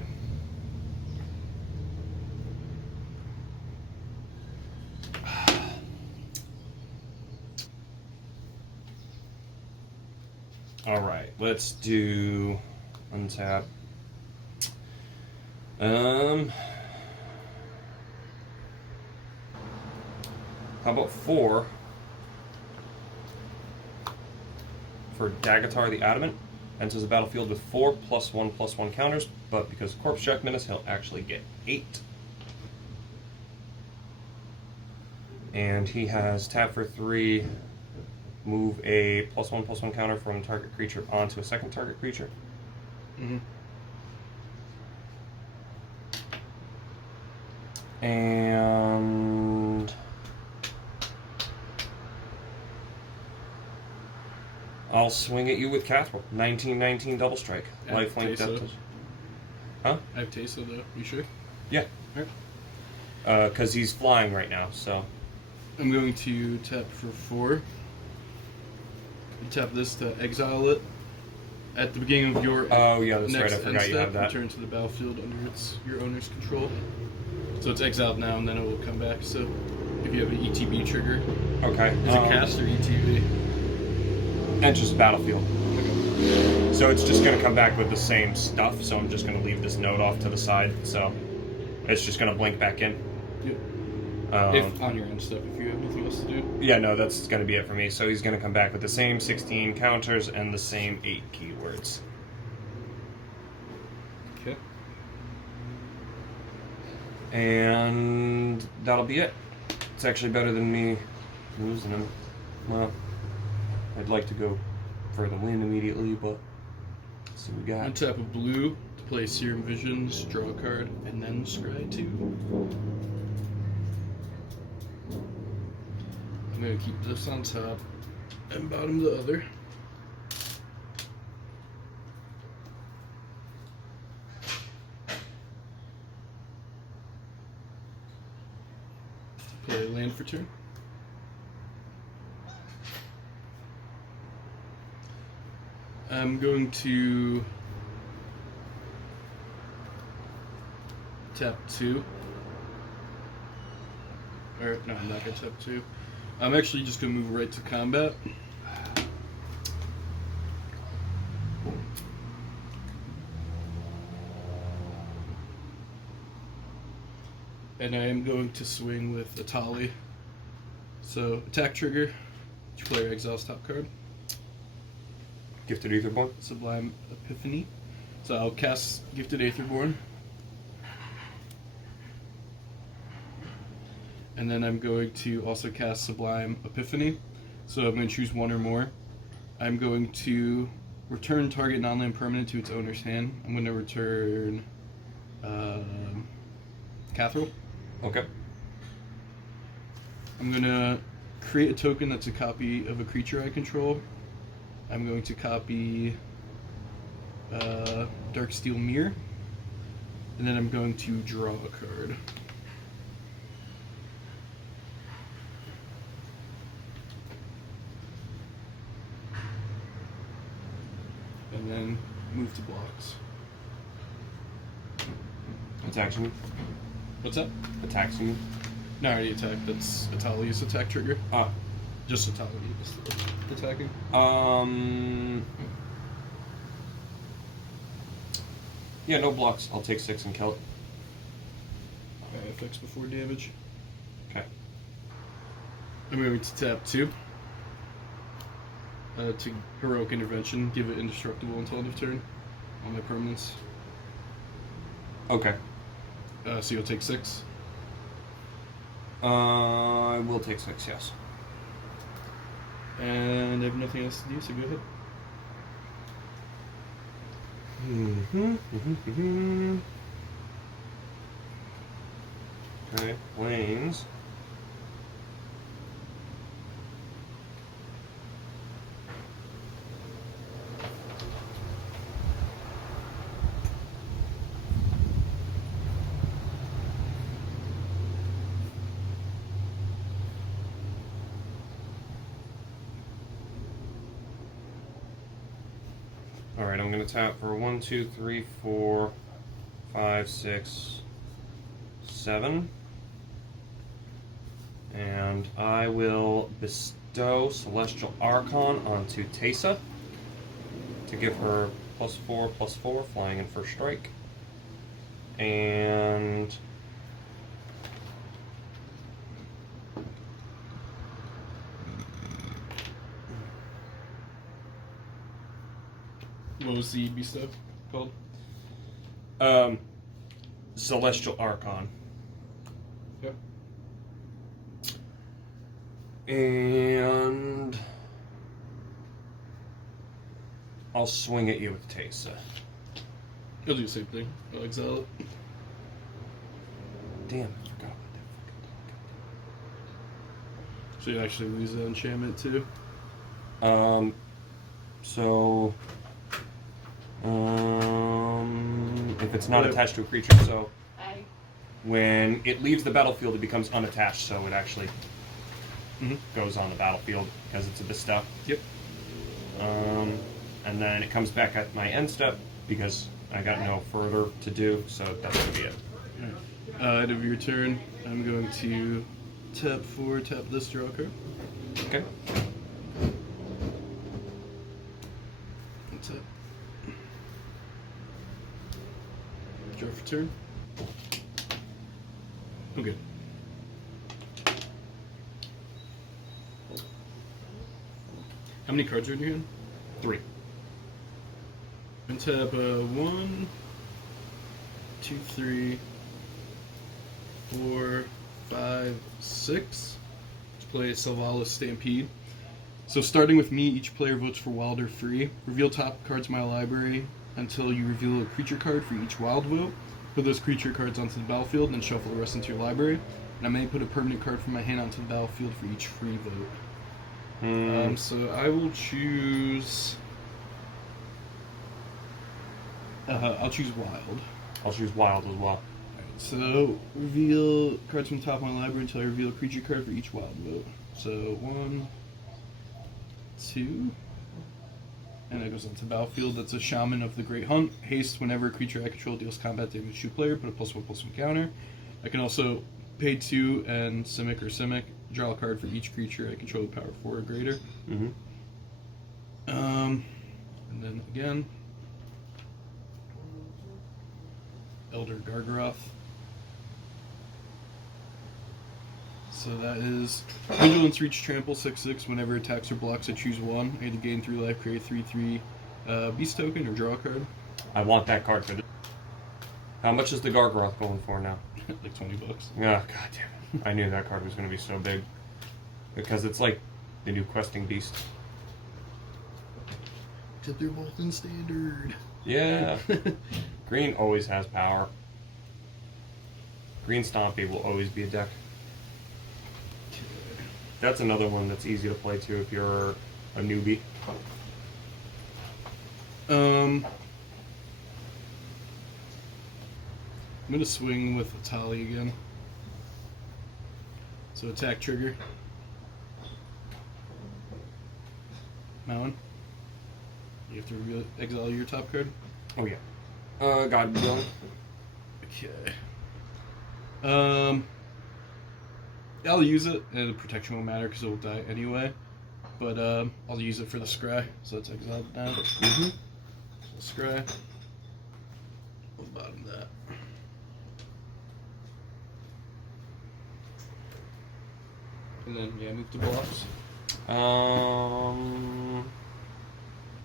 Alright, let's do untap. How about 4 for Dagatar the Adamant? Enters the battlefield with 4 +1/+1 counters, but because of Corpse Check Menace, he'll actually get 8. And he has tap for 3, move a +1/+1 counter from target creature onto a second target creature. Mm-hmm. And I'll swing at you with Catherall. 19/19 double strike. Lifelink Teso. death. Huh? I have Teso though. You sure? Yeah. Alright. Because he's flying right now, so. I'm going to tap for 4. You tap this to exile it. At the beginning of your Oh, yeah, that's next right. I forgot end you have step, that. return to the battlefield under your owner's control. So it's exiled now, and then it will come back. So if you have an ETB trigger, Okay. is it cast or ETB? Enters the battlefield. Okay. So it's just going to come back with the same stuff, so I'm just going to leave this note off to the side, so it's just going to blink back in. Yep. If on your end step, if you have anything else to do. Yeah, no, that's going to be it for me. So he's going to come back with the same 16 counters and the same 8 keywords. Okay. And that'll be it. It's actually better than me losing him. Well, I'd like to go for the win immediately, but let's see what we got. Untap a blue to play Serum Visions, draw a card, and then scry 2. I'm going to keep this on top and bottom the other. Play land for turn. I'm going to tap 2. Or, no, I'm not going to tap 2. I'm actually just going to move right to combat. And I am going to swing with Atali. So, attack trigger, each player exiles top card. Gifted Aetherborn. Sublime Epiphany. So I'll cast Gifted Aetherborn. And then I'm going to also cast Sublime Epiphany. So I'm going to choose one or more. I'm going to return target non-land permanent to its owner's hand. I'm going to return Catherall. Okay. I'm going to create a token that's a copy of a creature I control. I'm going to copy Darksteel Mirror, and then I'm going to draw a card. And then move to blocks. Attacks me. What's that? Attacks me. No, I already attacked. That's Atali's attack trigger. Ah. Just Atali is attacking. Yeah, no blocks. I'll take 6 and kill it. Okay, effects before damage. Okay. I'm going to tap 2. To Heroic Intervention, give it indestructible until end of turn on my permanents. Okay. So you'll take 6. I will take 6, yes. And I have nothing else to do, so go ahead. Okay, lanes. Alright, I'm going to tap for 1, 2, 3, 4, 5, 6, 7. And I will bestow Celestial Archon onto Teysa to give her +4/+4, flying in first strike. And What was the beast stuff called? Celestial Archon. Yep. And I'll swing at you with Teysa. I'll do the same thing. I'll exile it. Damn, I forgot about that. So you actually lose that enchantment too. So if it's not attached to a creature, so when it leaves the battlefield, it becomes unattached, so it actually goes on the battlefield because it's a bestow. Yep. And then it comes back at my end step because I got no further to do, so that's going to be it. End of your turn, I'm going to tap this, draw a card. Okay. Tap. Draw for turn. Okay. How many cards are in your hand? 3. And tap 1, 2, 3, 4, 5, 6. Let's play Selvalis Stampede. So starting with me, each player votes for wild or free. Reveal top cards in my library until you reveal a creature card for each wild vote. Put those creature cards onto the battlefield and shuffle the rest into your library. And I may put a permanent card from my hand onto the battlefield for each free vote. So I will choose... I'll choose wild. I'll choose wild as well. So, reveal cards from the top of my library until I reveal a creature card for each wild vote. So, 1, 2, and that goes onto the battlefield. That's a Shaman of the Great Hunt. Haste whenever a creature I control deals combat damage to a player, put a +1/+1 counter. I can also pay 2 and Simic or Simic, draw a card for each creature I control with power 4 or greater. And then again, Elder Gargaroth. So that is Vigilance, Reach, Trample, 6/6. Whenever attacks or blocks, I choose 1. I either gain 3 life, create 3/3 beast token, or draw a card. I want that card for this. How much is the Gargaroth going for now? Like $20. Oh, god damn it. I knew that card was going to be so big. Because it's like the new questing beast. Except they're both in standard. Yeah. Green always has power. Green Stompy will always be a deck. That's another one that's easy to play too if you're a newbie. I'm gonna swing with Atali again. So attack trigger. Mountain. You have to exile your top card. Oh yeah. God Bill. Okay. I'll use it, and the protection won't matter because it will die anyway. But I'll use it for the scry, so let's exile it now. So scry. We'll bottom that. And then yeah, move to blocks.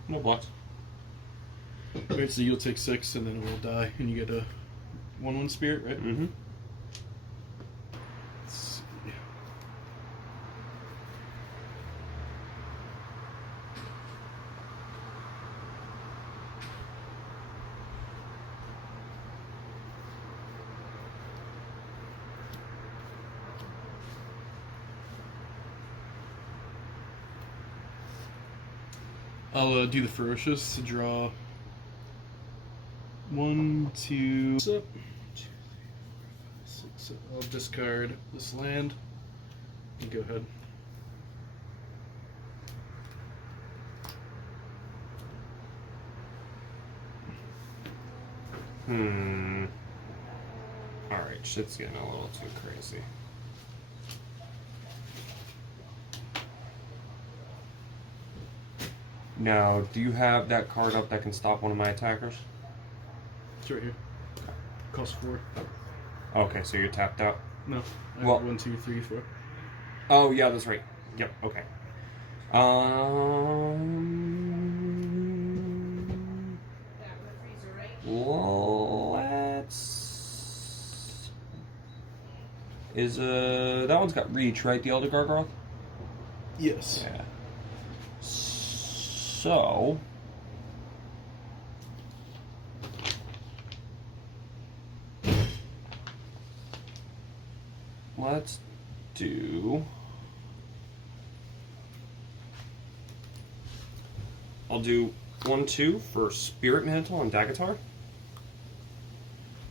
No blocks. Alright, so you'll take 6, and then it will die, and you get a 1/1 spirit, right? Mm-hmm. Let's see. I'll do the Ferocious to draw 1, 2, 2, 3, 4, 5, 6, 7. I'll discard this land and go ahead. Alright, shit's getting a little too crazy. Now, do you have that card up that can stop one of my attackers? It's right here. Cost 4. Okay, so you're tapped out. No. I have Well- 1, 2, 3, 4. Oh, yeah, that's right. Yep, okay. Is that one's got reach, right? The Elder Gargoth? Yes. Yeah. So let's do. I'll do 1/2 for Spirit Mantle and Dagatar.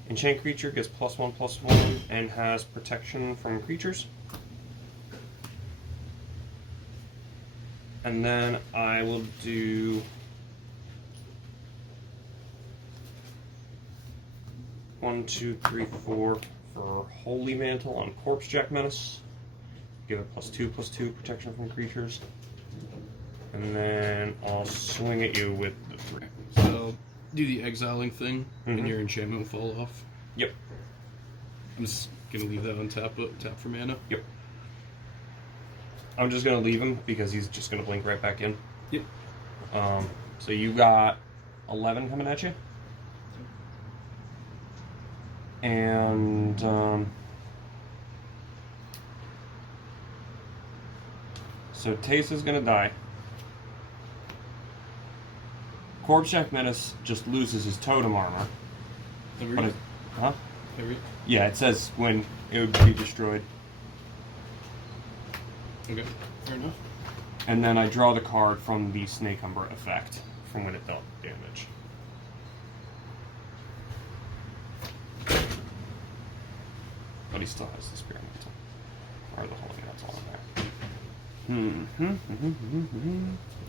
Enchant creature gets +1/+1 and has protection from creatures. And then I will do 1, 2, 3, 4 for Holy Mantle on Corpsejack Menace. Give it +2/+2 protection from creatures. And then I'll swing at you with the 3. So, do the exiling thing, Mhm. and your enchantment will fall off. Yep. I'm just gonna leave that on tap for mana. Yep. I'm just gonna leave him because he's just gonna blink right back in. Yep. So you got 11 coming at you, and so Tace is gonna die. Corpsejack Menace just loses his totem armor. But it, huh? Yeah, it says when it would be destroyed. Okay, fair enough. And then I draw the card from the Snake Umber effect from when it dealt damage. But he still has the Spirit Mantle. Or the Holy Mantle on there.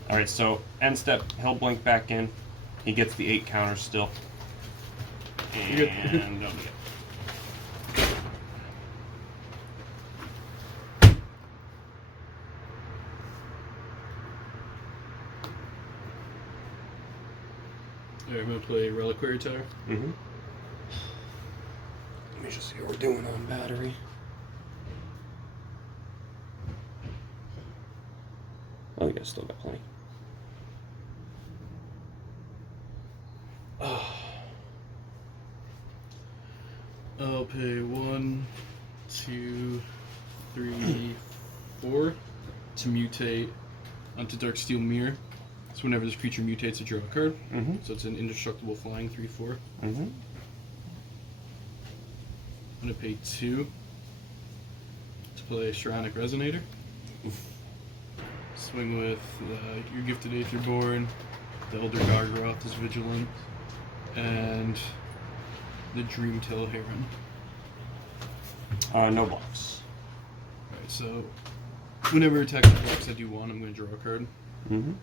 Alright, so end step, he'll blink back in. He gets the 8 counters still. And that'll be it. Alright, I'm gonna play Reliquary Tower. Mm-hmm. Let me just see what we're doing on battery. Oh, you guys still got plenty. I'll pay 1, 2, 3, 4 to mutate onto Darksteel Mirror. So whenever this creature mutates, I draw a card. Mm-hmm. So it's an indestructible flying 3/4. Mm-hmm. I'm gonna pay 2 to play Shronic Resonator. Swing with your Gifted Aetherborn, the Elder Gargoth is Vigilant, and the Dreamtail Heron. No blocks. Alright, so whenever it attacks the box I do 1, I'm going to draw a card. Mm-hmm.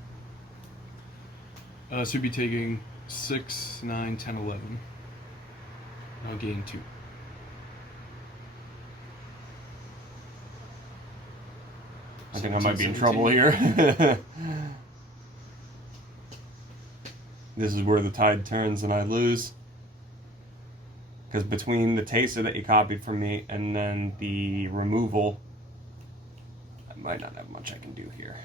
So we'd be taking 6, 9, 10, 11. I'll gain 2. I think I might be in trouble 17. here. This is where the tide turns and I lose. Because between the taster that you copied from me and then the removal, I might not have much I can do here.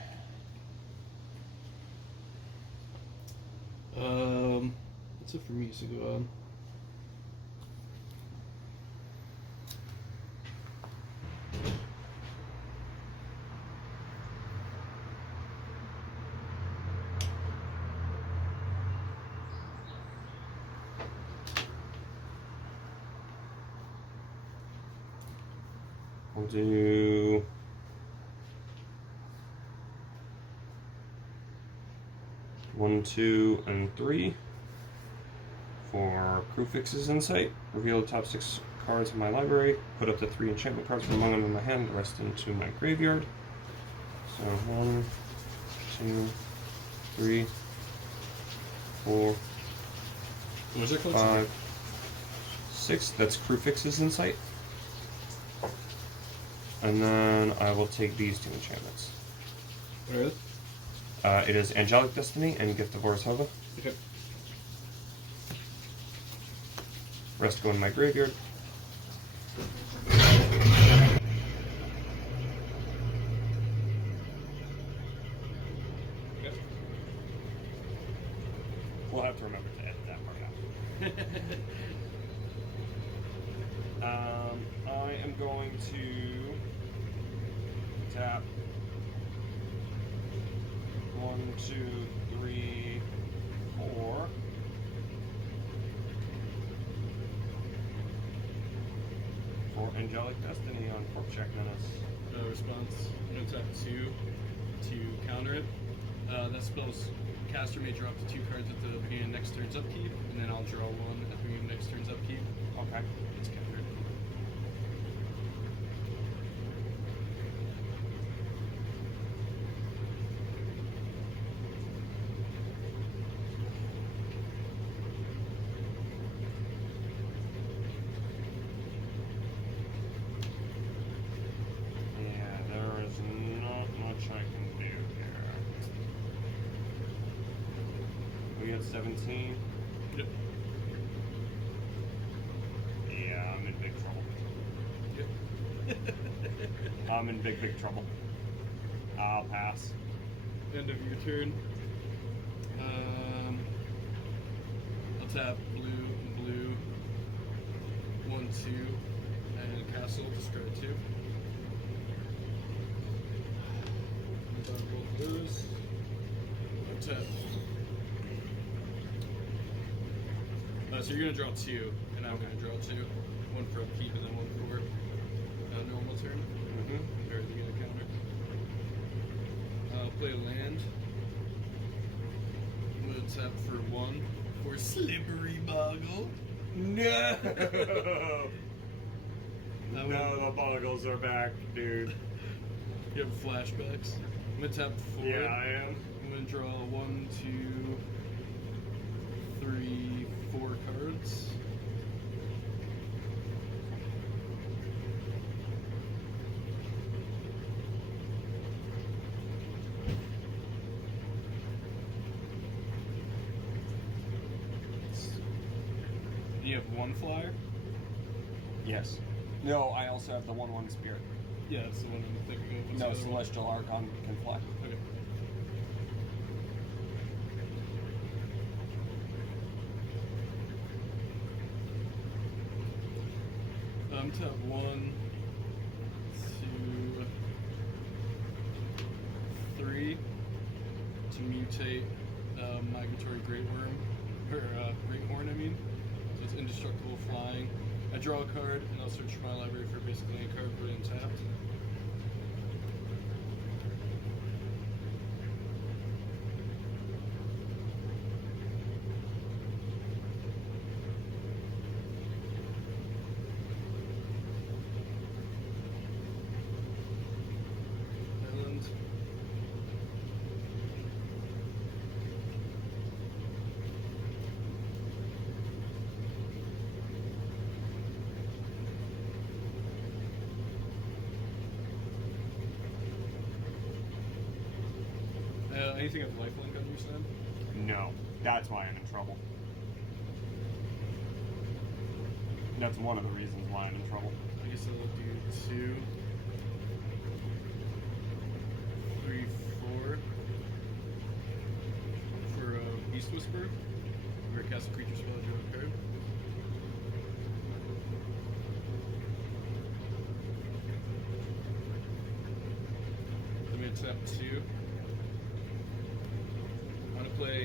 That's it for me, so go on. We'll do 1, 2, and 3 for Crewfix's Insight. Reveal the top 6 cards of my library. Put up to 3 enchantment cards from among them in my hand. The rest into my graveyard. So 1, 2, 3, 4, What was that called? 5, 6. That's Crewfix's Insight. And then I will take these 2 enchantments. What are they? It is Angelic Destiny and Gift of Orishova. Okay. Rest go in my graveyard. Okay. We'll have to remember to edit that part out. I am going to tap 1, 2, 3, 4. For Angelic Destiny on Corp Check Menace. Response. I'm going to tap 2 to counter it. That spell's caster may draw up to 2 cards at the beginning of next turn's upkeep, and then I'll draw 1 at the beginning of next turn's upkeep. Okay. It's countered. Yeah, there is not much I can do here. We got 17. Yep. Yeah, I'm in big trouble. Yep. I'm in big trouble. I'll pass. End of your turn. I'll tap blue and blue. 1, 2, and castle, discard 2. Both those. I'll tap. So you're gonna draw 2, and I'm gonna draw 2. 1 for upkeep and then 1 for normal turn. Mm-hmm. Or the other counter. I'll play a land. I'm gonna tap for 1 for Slippery Boggle. No! No, the boggles are back, dude. You have flashbacks. I'm gonna tap 4. Yeah, I am. I'm gonna draw 1, 2, 3, 4 cards. You have 1 flyer? Yes. No, I also have the 1/1 spirit. Yeah, that's the one I'm thinking of. What's the No, other one? Celestial Archon can fly. Okay. Tap 1, 2, 3 to mutate Migratory Great Worm, or Great Horn, I mean. So it's indestructible flying. I draw a card, and I'll search my library for basically any card, put it in tapped. Anything with lifelink on your side? No, that's why I'm in trouble. That's one of the reasons why I'm in trouble. I guess I'll do 2, 3, 4 for Beast Whisper, where cast a creature spell, draw a card. I'm gonna tap 2. I'm gonna play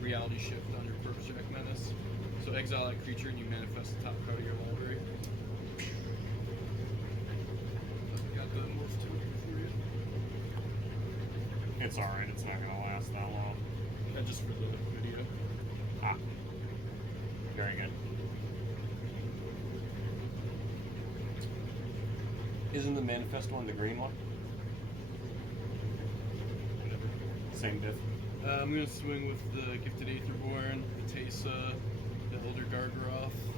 Reality Shift on your Corpse Jack Menace. So exile that creature and you manifest the top card of your library. Got the morph token for you. It's alright, it's not gonna last that long. Just for the video. Ah. Very good. Isn't the manifest one the green one? Whatever. Same diff. I'm gonna swing with the Gifted Aetherborn, the Teysa, the Elder Gargaroth,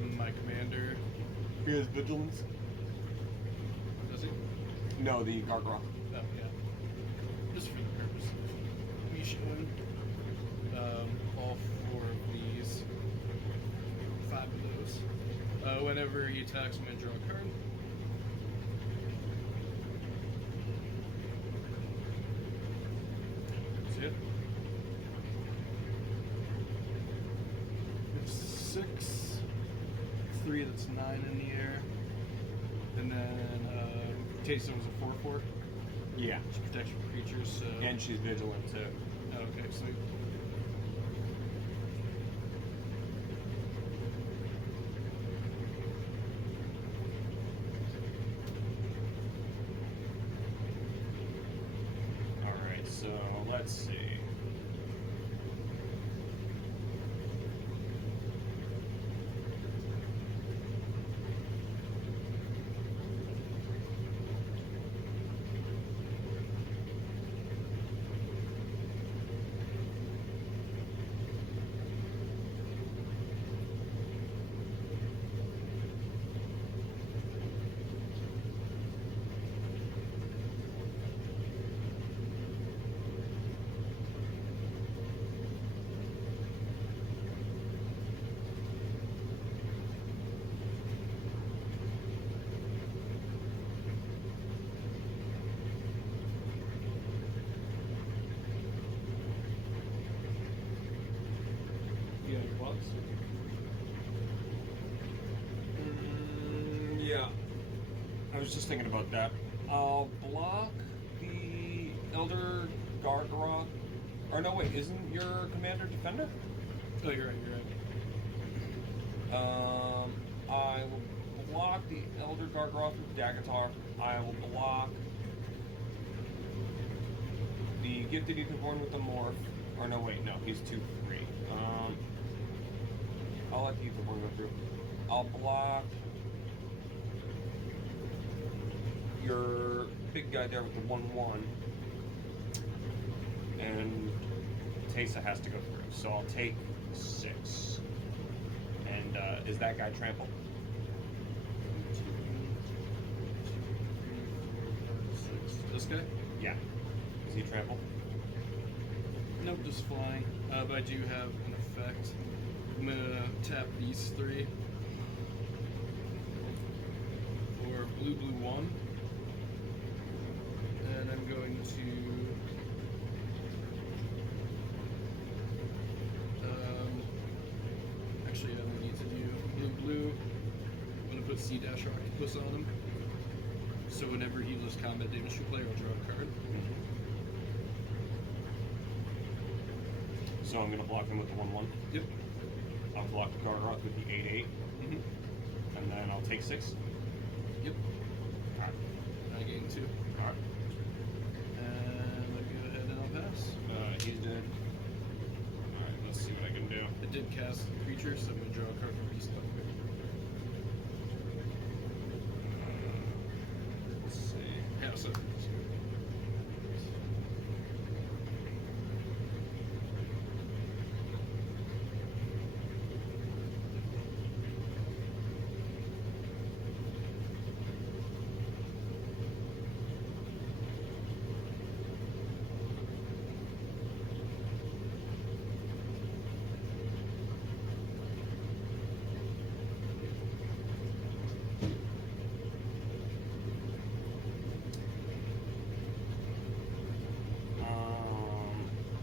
and my commander. He has vigilance? Does he? No, the Gargaroth. Oh, yeah. Just for the purpose of me showing all 4 of these. 5 of those. Whenever he attacks, I'm gonna draw a card. That's it. We have 6, 3, that's 9 in the air. And then Taysom was a 4/4. Yeah. She protects your creatures, so. And she's vigilant too. Oh, okay, sweet. Alright, so let's see. Yeah. I was just thinking about that. I'll block the Elder Gargaroth. Or no, wait, isn't your commander defender? Oh, you're right, you're right. I will block the Elder Gargaroth with Dagatar. I will block the Gifted Etherborn with the Morph. Or no, wait, no, he's 2/3. I'll let the Etherborn go through. I'll block your big guy there with the 1/1. And Taysa has to go through. So I'll take 6. And is that guy trampled? 6. This guy? Yeah. Is he trampled? Nope, just flying. But I do have an effect. I'm gonna tap these 3 for blue, blue 1. And I'm going to actually I don't need to do blue, blue. I'm gonna put C-Octopus on him. So whenever he loses combat damage to player, I'll draw a card. So I'm going to block him with the 1/1. Yep. I'll block Gargaroth with the 8/8. Mm-hmm. And then I'll take 6. Yep. Alright. I gain 2. Alright. And I'll go ahead and I'll pass. He's dead. Alright, let's see what I can do. I did cast the creature, so I'm going to draw a card from Beast Collector. Let's see. Yeah, so.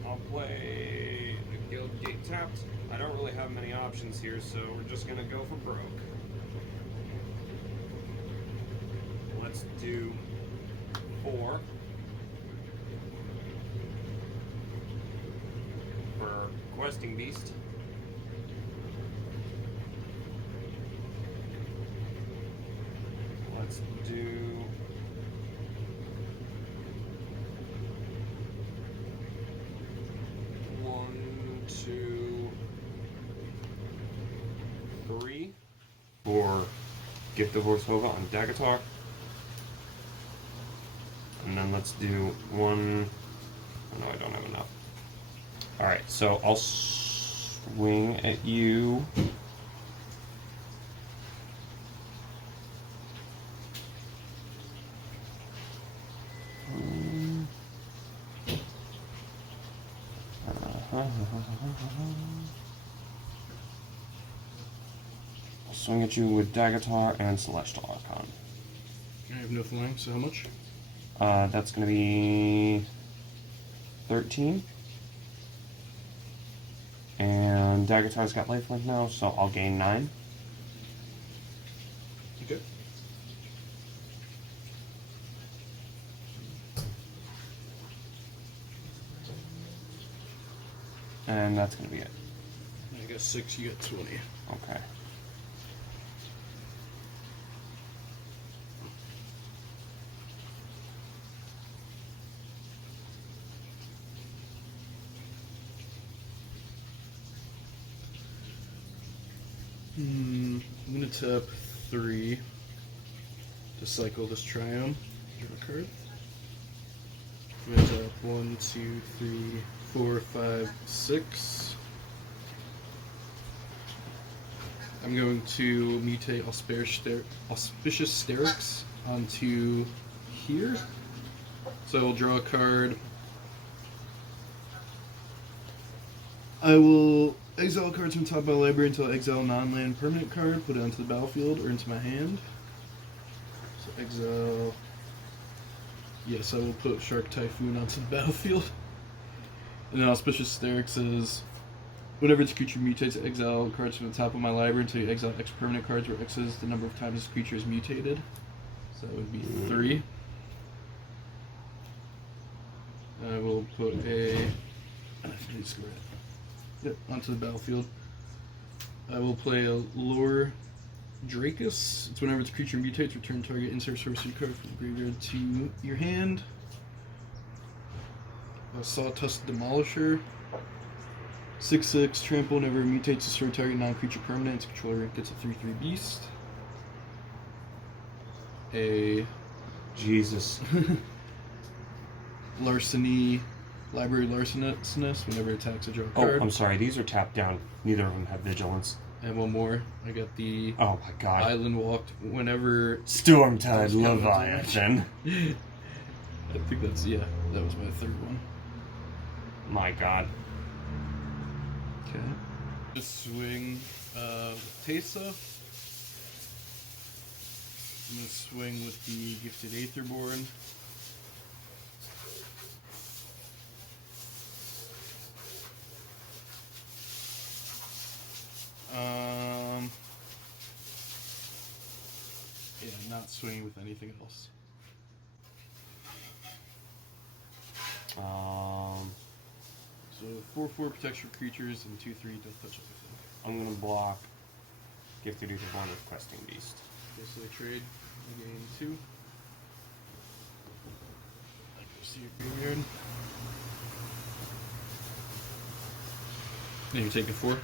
I'll play the Guild Gate tapped. I don't really have many options here, so we're just gonna go for broke. Let's do 4 for Questing Beast. Let's do 1, 2, 3 for Gift of Orzhova on Dagatar. And then let's do 1. Oh, no, I don't have enough. Alright, so I'll swing at you. Swing at you with Dagatar and Celestial Archon. I have no flying, so how much? That's going to be 13. And Dagatar's got lifelink now, so I'll gain 9. And that's going to be it. I got 6, you got 20. Okay. I'm gonna tap 3 to cycle this Triumph. Draw a card. I'm gonna tap 1, 2, 3, 4, 5, 6. I'm going to mutate Auspicious Sterix onto here. So I will draw a card. I will exile cards from top of my library until I exile a non-land permanent card, put it onto the battlefield or into my hand. So exile. Yes, I will put Shark Typhoon onto the battlefield. And then Auspicious Sterix is whenever this creature mutates, exile cards from the top of my library until you exile X permanent cards, where X is the number of times this creature is mutated. So that would be 3. I will put a. Yep, onto the battlefield. I will play a Lore Dracus. It's whenever the creature mutates, return target insert sorcery card from the graveyard to your hand. A Sawtusk Demolisher. 6/6 trample. Whenever it mutates, destroy target non-creature permanent. Its controller gets a 3/3 beast. A Jesus. Larceny. Library Larcenous. Whenever it attacks, I draw a Oh, card. I'm sorry. These are tapped down. Neither of them have vigilance. And one more. I got the Oh my god. Island Walked. Whenever Stormtide Leviathan. I think that's, yeah, that was my 3rd one. My god. Okay. Just swing with Teysa. I'm going to swing with the Gifted Aetherborn. Yeah, not swinging with anything else. So 4/4 protects your creatures and 2/3 don't touch anything. I'm gonna block Gifted Aetherborn with Questing Beast. Okay, so I trade. I gain 2. I go see your graveyard. Then you take a 4.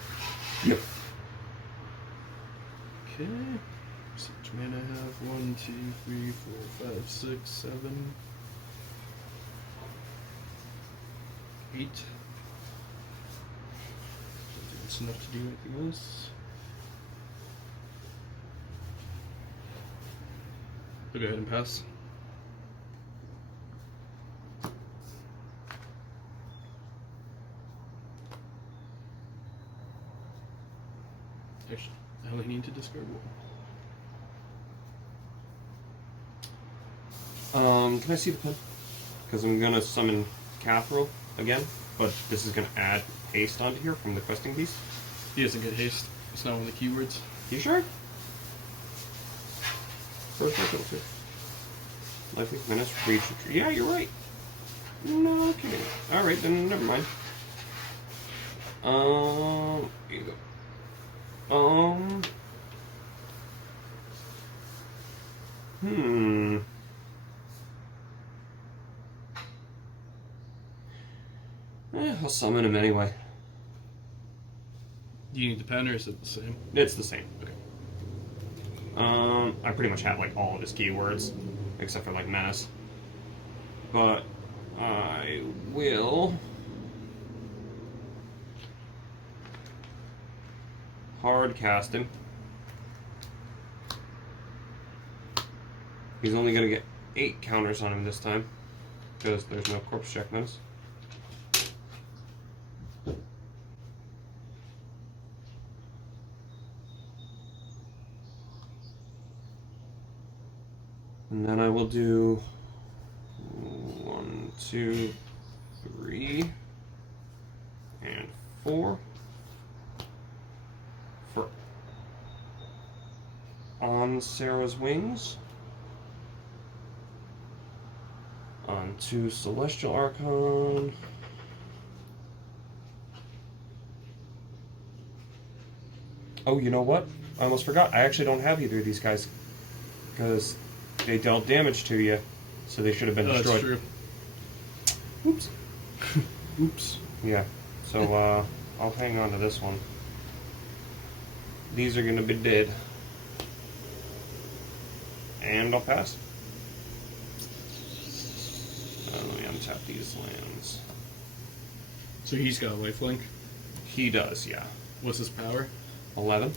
Yep. Okay. So which mana I have? 1, 2, 3, 4, 5, 6, 7, 8. Don't think it's enough to do anything else. So go ahead and pass. Actually, I only need to discard 1. Can I see the pen? Because I'm gonna summon Cathril again, but this is gonna add haste onto here from the Questing Beast. He doesn't get haste. It's not one of the keywords. You sure? First I go to. Likely menace, breach, retreat. Yeah, you're right. No kidding. Alright, then never mind. Here you go. I'll summon him anyway. Do you need the pen or is it the same? It's the same. Okay. I pretty much have like all of his keywords, except for like menace. But I will hard cast him. He's only gonna get 8 counters on him this time, because there's no corpse check menace. And then I will do 1, 2, 3, and 4 for On Sarah's Wings. On to Celestial Archon. Oh, you know what? I almost forgot. I actually don't have either of these guys because they dealt damage to you, so they should have been destroyed. That's true. Oops. Oops. Yeah. So I'll hang on to this one. These are gonna be dead, and I'll pass. Let me untap these lands. So he's got a lifelink. He does, yeah. What's his power? 11.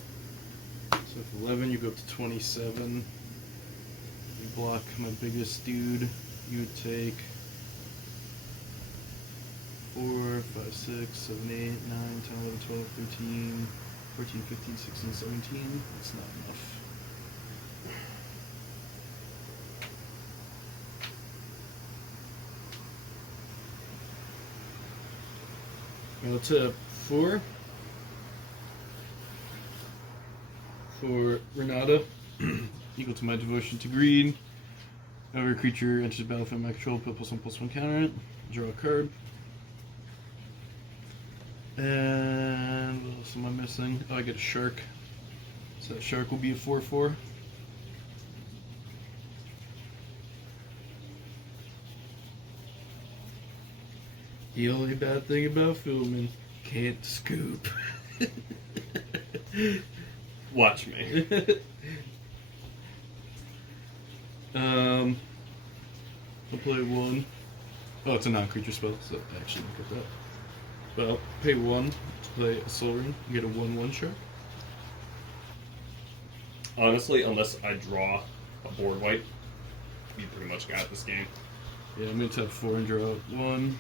So with 11, you go up to 27. You block my biggest dude. You would take 4, 5, 6, 7, 8, 9, 10, 11, 12, 13, 14, 15, 16, 17. That's not enough. I'll tap 4 for Renata, equal to my devotion to greed. Every creature enters the battlefield my control, put +1/+1 counter it. Draw a card. And what else am I missing? Oh, I get a shark. So that shark will be a 4/4. The only bad thing about filming, can't scoop. Watch me. I'll play 1. Oh, it's a non-creature spell, so I actually don't get that. But I'll pay 1 to play a Soul Ring. You get a 1/1 shark. Honestly, unless I draw a board wipe, you pretty much got this game. Yeah, I'm going to tap 4 and draw 1,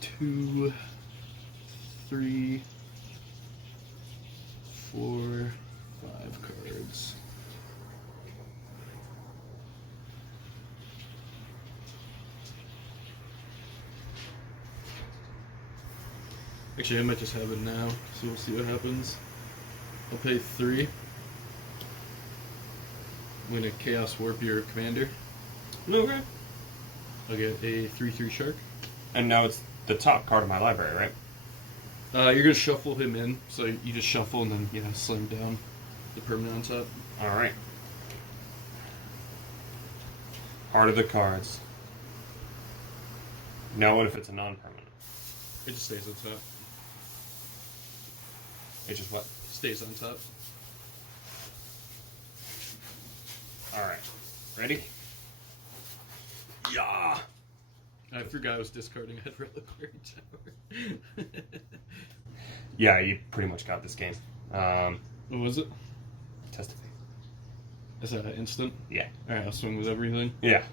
2, 3, 4, 5 cards. Actually, I might just have it now, so we'll see what happens. I'll pay 3. I'm going to Chaos Warp your commander. Okay. I'll get a 3/3 shark. And now it's the top card of my library, right? You're going to shuffle him in, so you just shuffle and then, slam down the permanent on top. Alright. Heart of the cards. Now what if it's a non-permanent? It just stays on top. It's just what? Stays on top. Alright. Ready? Yeah! I forgot I was discarding a Reliquary Tower. Yeah, you pretty much got this game. What was it? Test of Fate. Is that an instant? Yeah. Alright, I'll swing with everything. Yeah.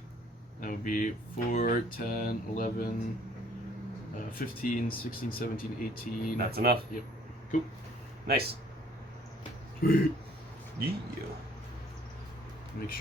That would be 4, 10, 11, 15, 16, 17, 18. That's enough. Yep. Cool. Nice. Yeah. Make sure